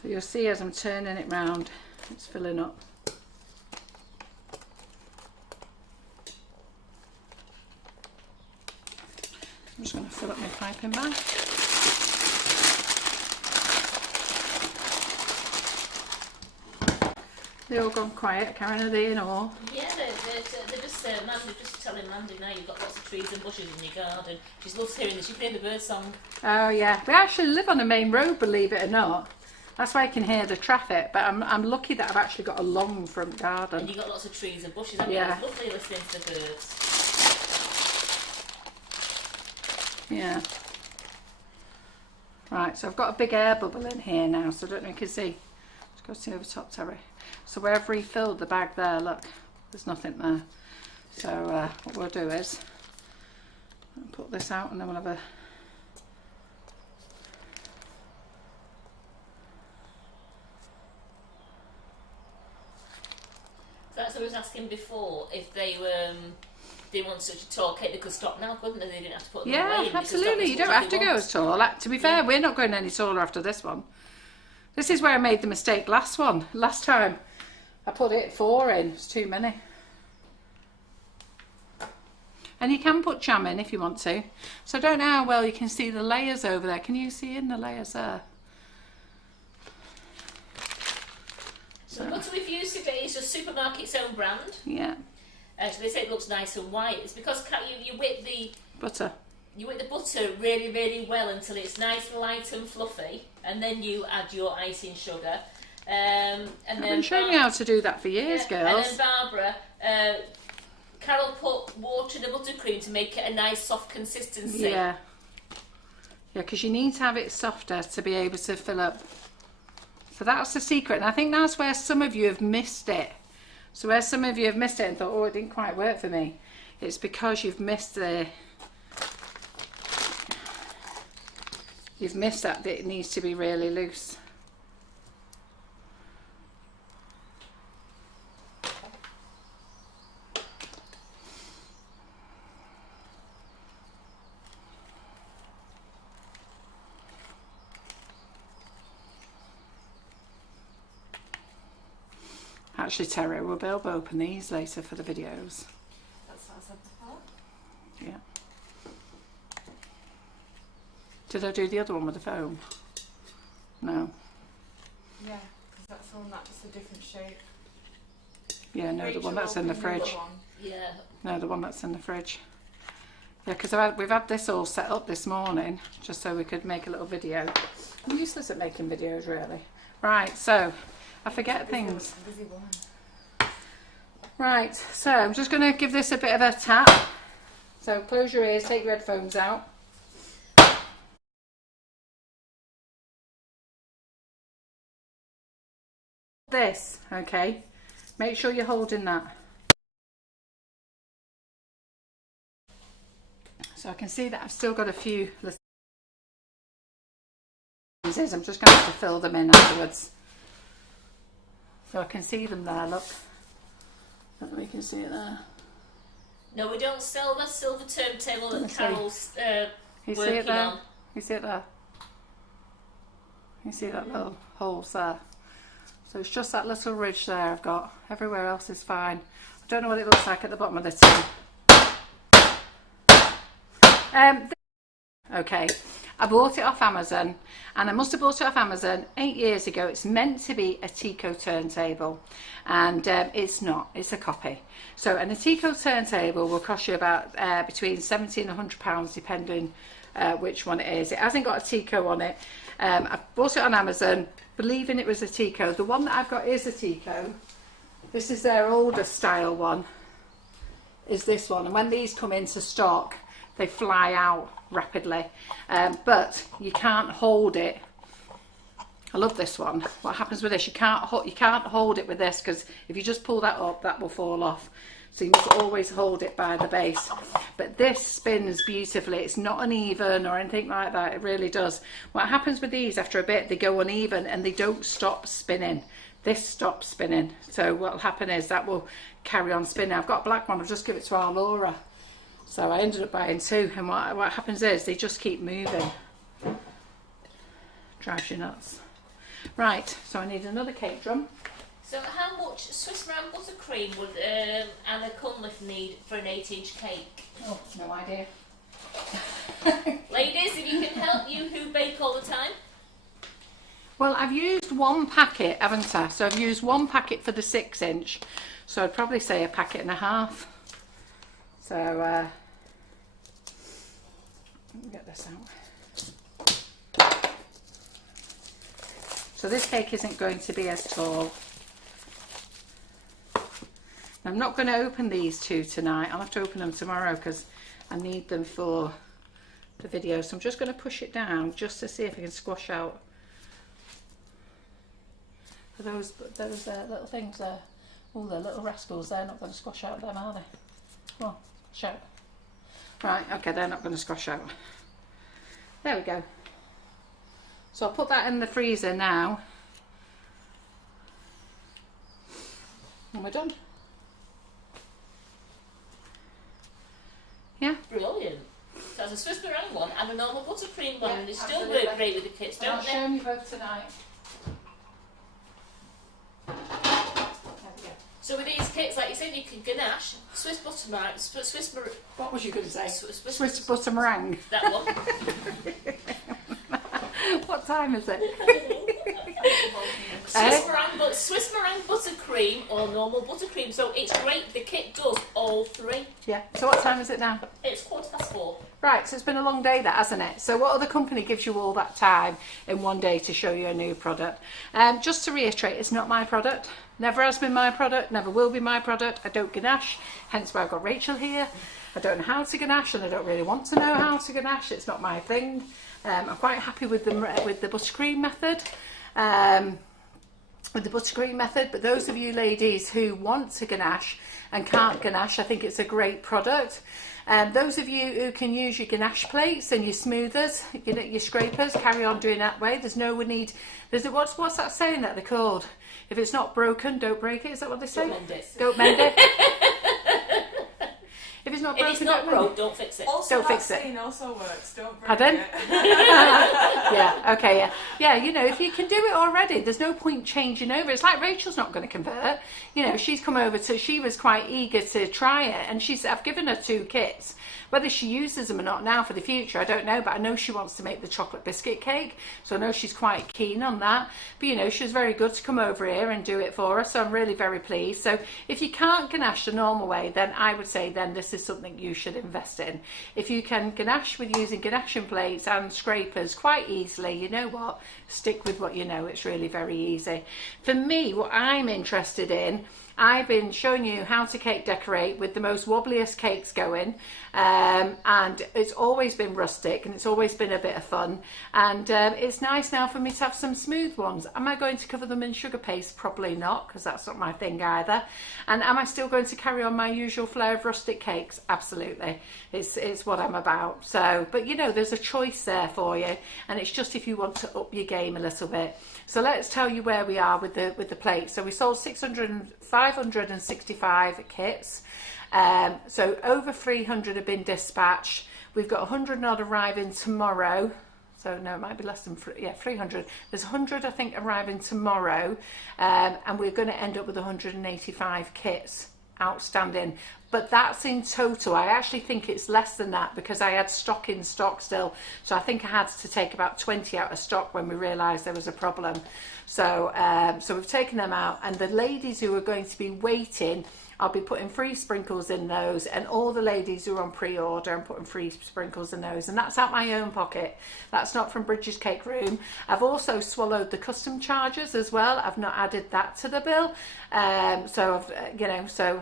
So you'll see as I'm turning it round, it's filling up. I'm just going to fill up my piping bag. They all gone quiet, Karen, are they in all? Yeah, they're just, Mandy's just telling Mandy now you've got lots of trees and bushes in your garden. She loves hearing this. You play the bird song. Oh yeah, we actually live on a main road, believe it or not. That's why I can hear the traffic, but I'm lucky that I've actually got a long front And garden. you've got lots of trees and bushes. I mean, Yeah. it's lovely listening to the birds. Yeah. Right, so I've got a big air bubble in here now, so I don't know if you can see. Let's go see over top, Terry. So where I've refilled the bag there, look, there's nothing there. So what we'll do is put this out and then we'll have a... That's what I was asking before, if they want such a tall cake, they could stop now, couldn't they? They didn't have to put them away. Yeah, and they could stop absolutely. as You much don't as have they to go want. as tall. To be fair, we're not going any taller after this one. This is where I made the mistake last time. I put it 4 in. It's too many. And you can put jam in if you want to. So I don't know how well you can see the layers over there. Can you see in the layers there? So the butter we've used today is just Supermarket's own brand. Yeah, So they say it looks nice and white. It's because you whip the butter. you whip the butter really, really well until it's nice, light and fluffy, and then you add your icing sugar. And I've then been showing you how to do that for years, girls. And then Barbara, Carol put water in the buttercream to make it a nice soft consistency. Yeah. Yeah, because you need to have it softer to be able to fill up. So that's the secret, and I think that's where some of you have missed it. So where some of you have missed it and thought, oh, it didn't quite work for me, it's because you've missed that it needs to be really loose. Actually, Terry, we'll be able to open these later for the videos. That's what I said before. Yeah. Did I do the other one with the foam? No. Yeah, because that's all that's a different shape. Yeah, no, the one that's in the fridge. Yeah. No, the one that's in the fridge. Yeah, because we've had this all set up this morning just so we could make a little video. I'm useless at making videos, really. Right, so I forget things. Busy woman. Right, so I'm just going to give this a bit of a tap. So close your ears, take your headphones out. This, okay, make sure you're holding that. So I can see that I've still got a few little pieces. I'm just going to have to fill them in afterwards. So I can see them there, look. I don't know if you can see it there. No, we don't sell the silver turntable that see. Carol's You see working it there? on. You see it there? You see that little holes there? So it's just that little ridge there I've got. Everywhere else is fine. I don't know what it looks like at the bottom of the tin. Okay, I bought it off Amazon, and I must have bought it off Amazon 8 years ago. It's meant to be a Tico turntable, and it's not. It's a copy. So an Tico turntable will cost you about between £70 and £100 depending which one it is. It hasn't got a Tico on it. I bought it on Amazon believing it was a Tico. The one that I've got is a Tico. This is their older style one, is this one, and when these come into stock they fly out rapidly, but you can't hold it. I love this one. What happens with this, you can't hold it with this, because if you just pull that up, that will fall off. So you must always hold it by the base. But this spins beautifully. It's not uneven or anything like that. It really does. What happens with these, after a bit, they go uneven and they don't stop spinning. This stops spinning. So what will happen is that will carry on spinning. I've got a black one. I'll just give it to our Laura. So I ended up buying two. And what happens is they just keep moving. Drives you nuts. Right, so I need another cake drum. So how much Swiss brown buttercream would Anna Cunliffe need for an 8-inch cake? Oh, no idea. Ladies, if you can help you who bake all the time. Well, I've used one packet, haven't I? So I've used one packet for the 6-inch. So I'd probably say a packet and a half. So, let me get this out. So this cake isn't going to be as tall. I'm not going to open these two tonight. I'll have to open them tomorrow because I need them for the video. So I'm just going to push it down just to see if I can squash out those little things there. Oh, the little rascals, they're not going to squash out them, are they? Come on, squash out. Right, okay, they're not going to squash out. There we go. So I'll put that in the freezer now. And we're done. Yeah. Brilliant. So there's a Swiss meringue one and a normal buttercream one, Yeah, and they still absolutely. work great with the kids, I'll don't show they? them you both tonight. There we go. So with these cakes, like you said, you can ganache, Swiss butter meringue, What was you going to say? Swiss butter meringue. that one. What time is it? Swiss meringue, but Swiss meringue buttercream or normal buttercream. So it's great. The kit does all three. Yeah. So what time is it now? It's 4:15. Right, so it's been a long day, that, hasn't it? So what other company gives you all that time in one day to show you a new product? Just to reiterate, it's not my product. Never has been my product, never will be my product. I don't ganache, hence why I've got Rachel here. I don't know how to ganache, and I don't really want to know how to ganache. It's not my thing. I'm quite happy with the buttercream method. But those of you ladies who want to ganache and can't ganache, I think it's a great product. Those of you who can use your ganache plates and your smoothers, your scrapers, carry on doing that way. There's no need. What's that saying that they're called? If it's not broken, don't break it. Is that what they say? Don't mend it. Don't mend it. If it's not broken, if it's not broke, don't fix it. Also, don't fix it. saying also works. Don't break Pardon? it. Yeah, okay, yeah. Yeah, you know, if you can do it already, there's no point changing over. It's like Rachel's not going to convert. You know, she's come over she was quite eager to try it, and I've given her 2 kits. Whether she uses them or not now for the future, I don't know, but I know she wants to make the chocolate biscuit cake, so I know she's quite keen on that. But, you know, she was very good to come over here and do it for us, so I'm really very pleased. So if you can't ganache the normal way, then I would say then this is something you should invest in. If you can ganache with using ganaching plates and scrapers quite easily, you know what, stick with what you know. It's really very easy. For me, what I'm interested in, I've been showing you how to cake decorate with the most wobbliest cakes going, and it's always been rustic and it's always been a bit of fun, and it's nice now for me to have some smooth ones. Am I going to cover them in sugar paste? Probably not, because that's not my thing either. And am I still going to carry on my usual flair of rustic cakes? Absolutely. It's what I'm about. So, but you know, there's a choice there for you, and it's just if you want to up your game a little bit. So let's tell you where we are with the plate. So we sold 565 kits. So over 300 have been dispatched. We've got 100 odd arriving tomorrow. So no, it might be less than 300. There's 100 I think arriving tomorrow, and we're going to end up with 185 kits outstanding. But that's in total. I actually think it's less than that because I had stock in stock still. So I think I had to take about 20 out of stock when we realised there was a problem. So so we've taken them out, and the ladies who are going to be waiting, I'll be putting free sprinkles in those, and all the ladies who are on pre-order, I'm putting free sprinkles in those, and that's out my own pocket. That's not from Brigid's Cake Room. I've also swallowed the custom charges as well. I've not added that to the bill, so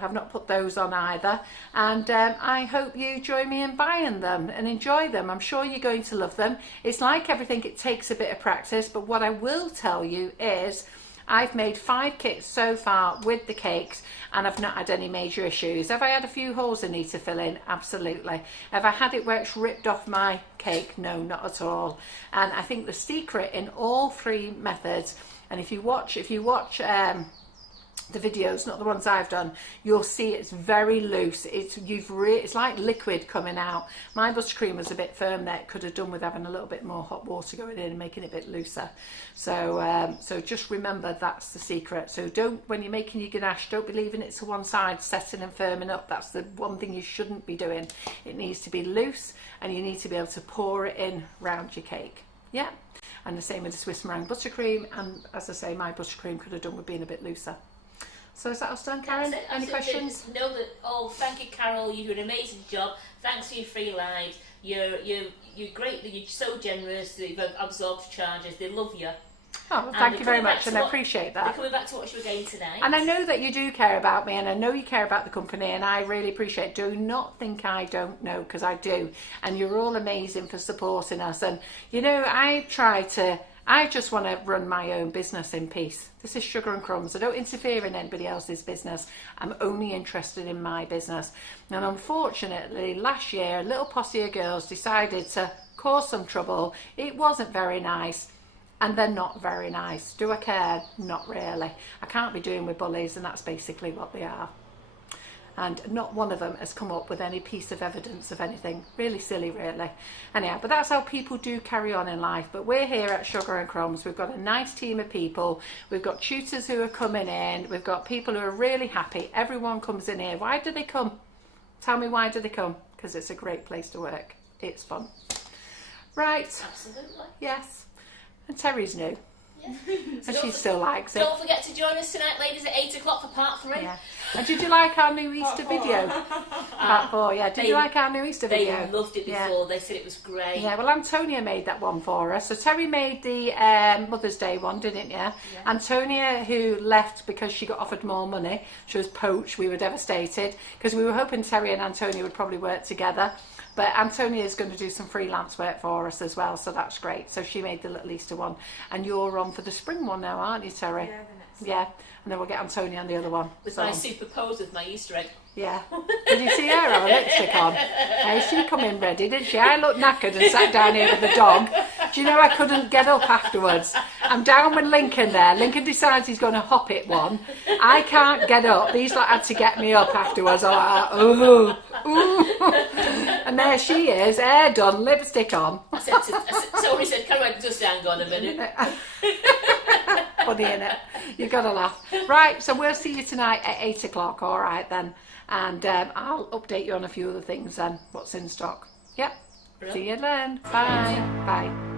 I've not put those on either. And I hope you join me in buying them and enjoy them. I'm sure you're going to love them. It's like everything; it takes a bit of practice. But what I will tell you is, I've made 5 kits so far with the cakes, and I've not had any major issues. Have I had a few holes I need to fill in? Absolutely. Have I had it where it's ripped off my cake? No, not at all. And I think the secret in all 3 methods, and if you watch the videos, not the ones I've done, you'll see it's very loose. It's like liquid coming out. My buttercream was a bit firm there. It could have done with having a little bit more hot water going in and making it a bit looser. So so just remember, that's the secret. So when you're making your ganache, don't be leaving it to one side, setting and firming up. That's the one thing you shouldn't be doing. It needs to be loose, and you need to be able to pour it in round your cake. Yeah. And the same with the Swiss meringue buttercream, and as I say, my buttercream could have done with being a bit looser. So is that us done, Karen? Any questions? No, thank you, Carol. You do an amazing job. Thanks for your free lives. You're great. You're so generous. You've absorbed charges. They love you. Oh, well, thank you very much, and I appreciate that. They're coming back to watch you again tonight. And I know that you do care about me, and I know you care about the company, and I really appreciate it. Do not think I don't know, because I do. And you're all amazing for supporting us. And, you know, I just want to run my own business in peace. This is Sugar and Crumbs. I don't interfere in anybody else's business. I'm only interested in my business. And unfortunately, last year, a little posse of girls decided to cause some trouble. It wasn't very nice. And they're not very nice. Do I care? Not really. I can't be doing with bullies, and that's basically what they are. And not one of them has come up with any piece of evidence of anything. Really silly, really. Anyhow, but that's how people do carry on in life. But we're here at Sugar and Crumbs. We've got a nice team of people. We've got tutors who are coming in. We've got people who are really happy. Everyone comes in here. Why do they come? Tell me, why do they come? Because it's a great place to work. It's fun. Right. Absolutely. Yes. And Terry's new. And she still likes it. Don't forget to join us tonight, ladies, at 8 o'clock for part 3. Yeah. And did you like our new Easter video? Part 4, yeah. Did you like our new Easter video? They loved it before. They said it was great. Yeah, well, Antonia made that one for us. So Terry made the Mother's Day one, didn't you? Antonia, who left because she got offered more money. She was poached. We were devastated because we were hoping Terry and Antonia would probably work together. But Antonia is going to do some freelance work for us as well, so that's great. So she made the little Easter one. And you're on for the spring one now, aren't you, Terry? Yeah, the next Yeah, and then we'll get Antonia on the other one. With my super pose with my Easter egg. Yeah. Did you see her have a lipstick on? Hey, she come in ready, didn't she? I looked knackered and sat down here with the dog. Do you know I couldn't get up afterwards? I'm down with Lincoln there. Lincoln decides he's going to hop it one. I can't get up. These lot had to get me up afterwards. I'm like, ooh, ooh. And there she is, hair done, lipstick on. Somebody said, can I just hang on a minute? Funny, innit? You've got to laugh. Right, so we'll see you tonight at 8 o'clock, all right then. And I'll update you on a few other things then, what's in stock. Yep. Brilliant. See you then. Bye. Bye.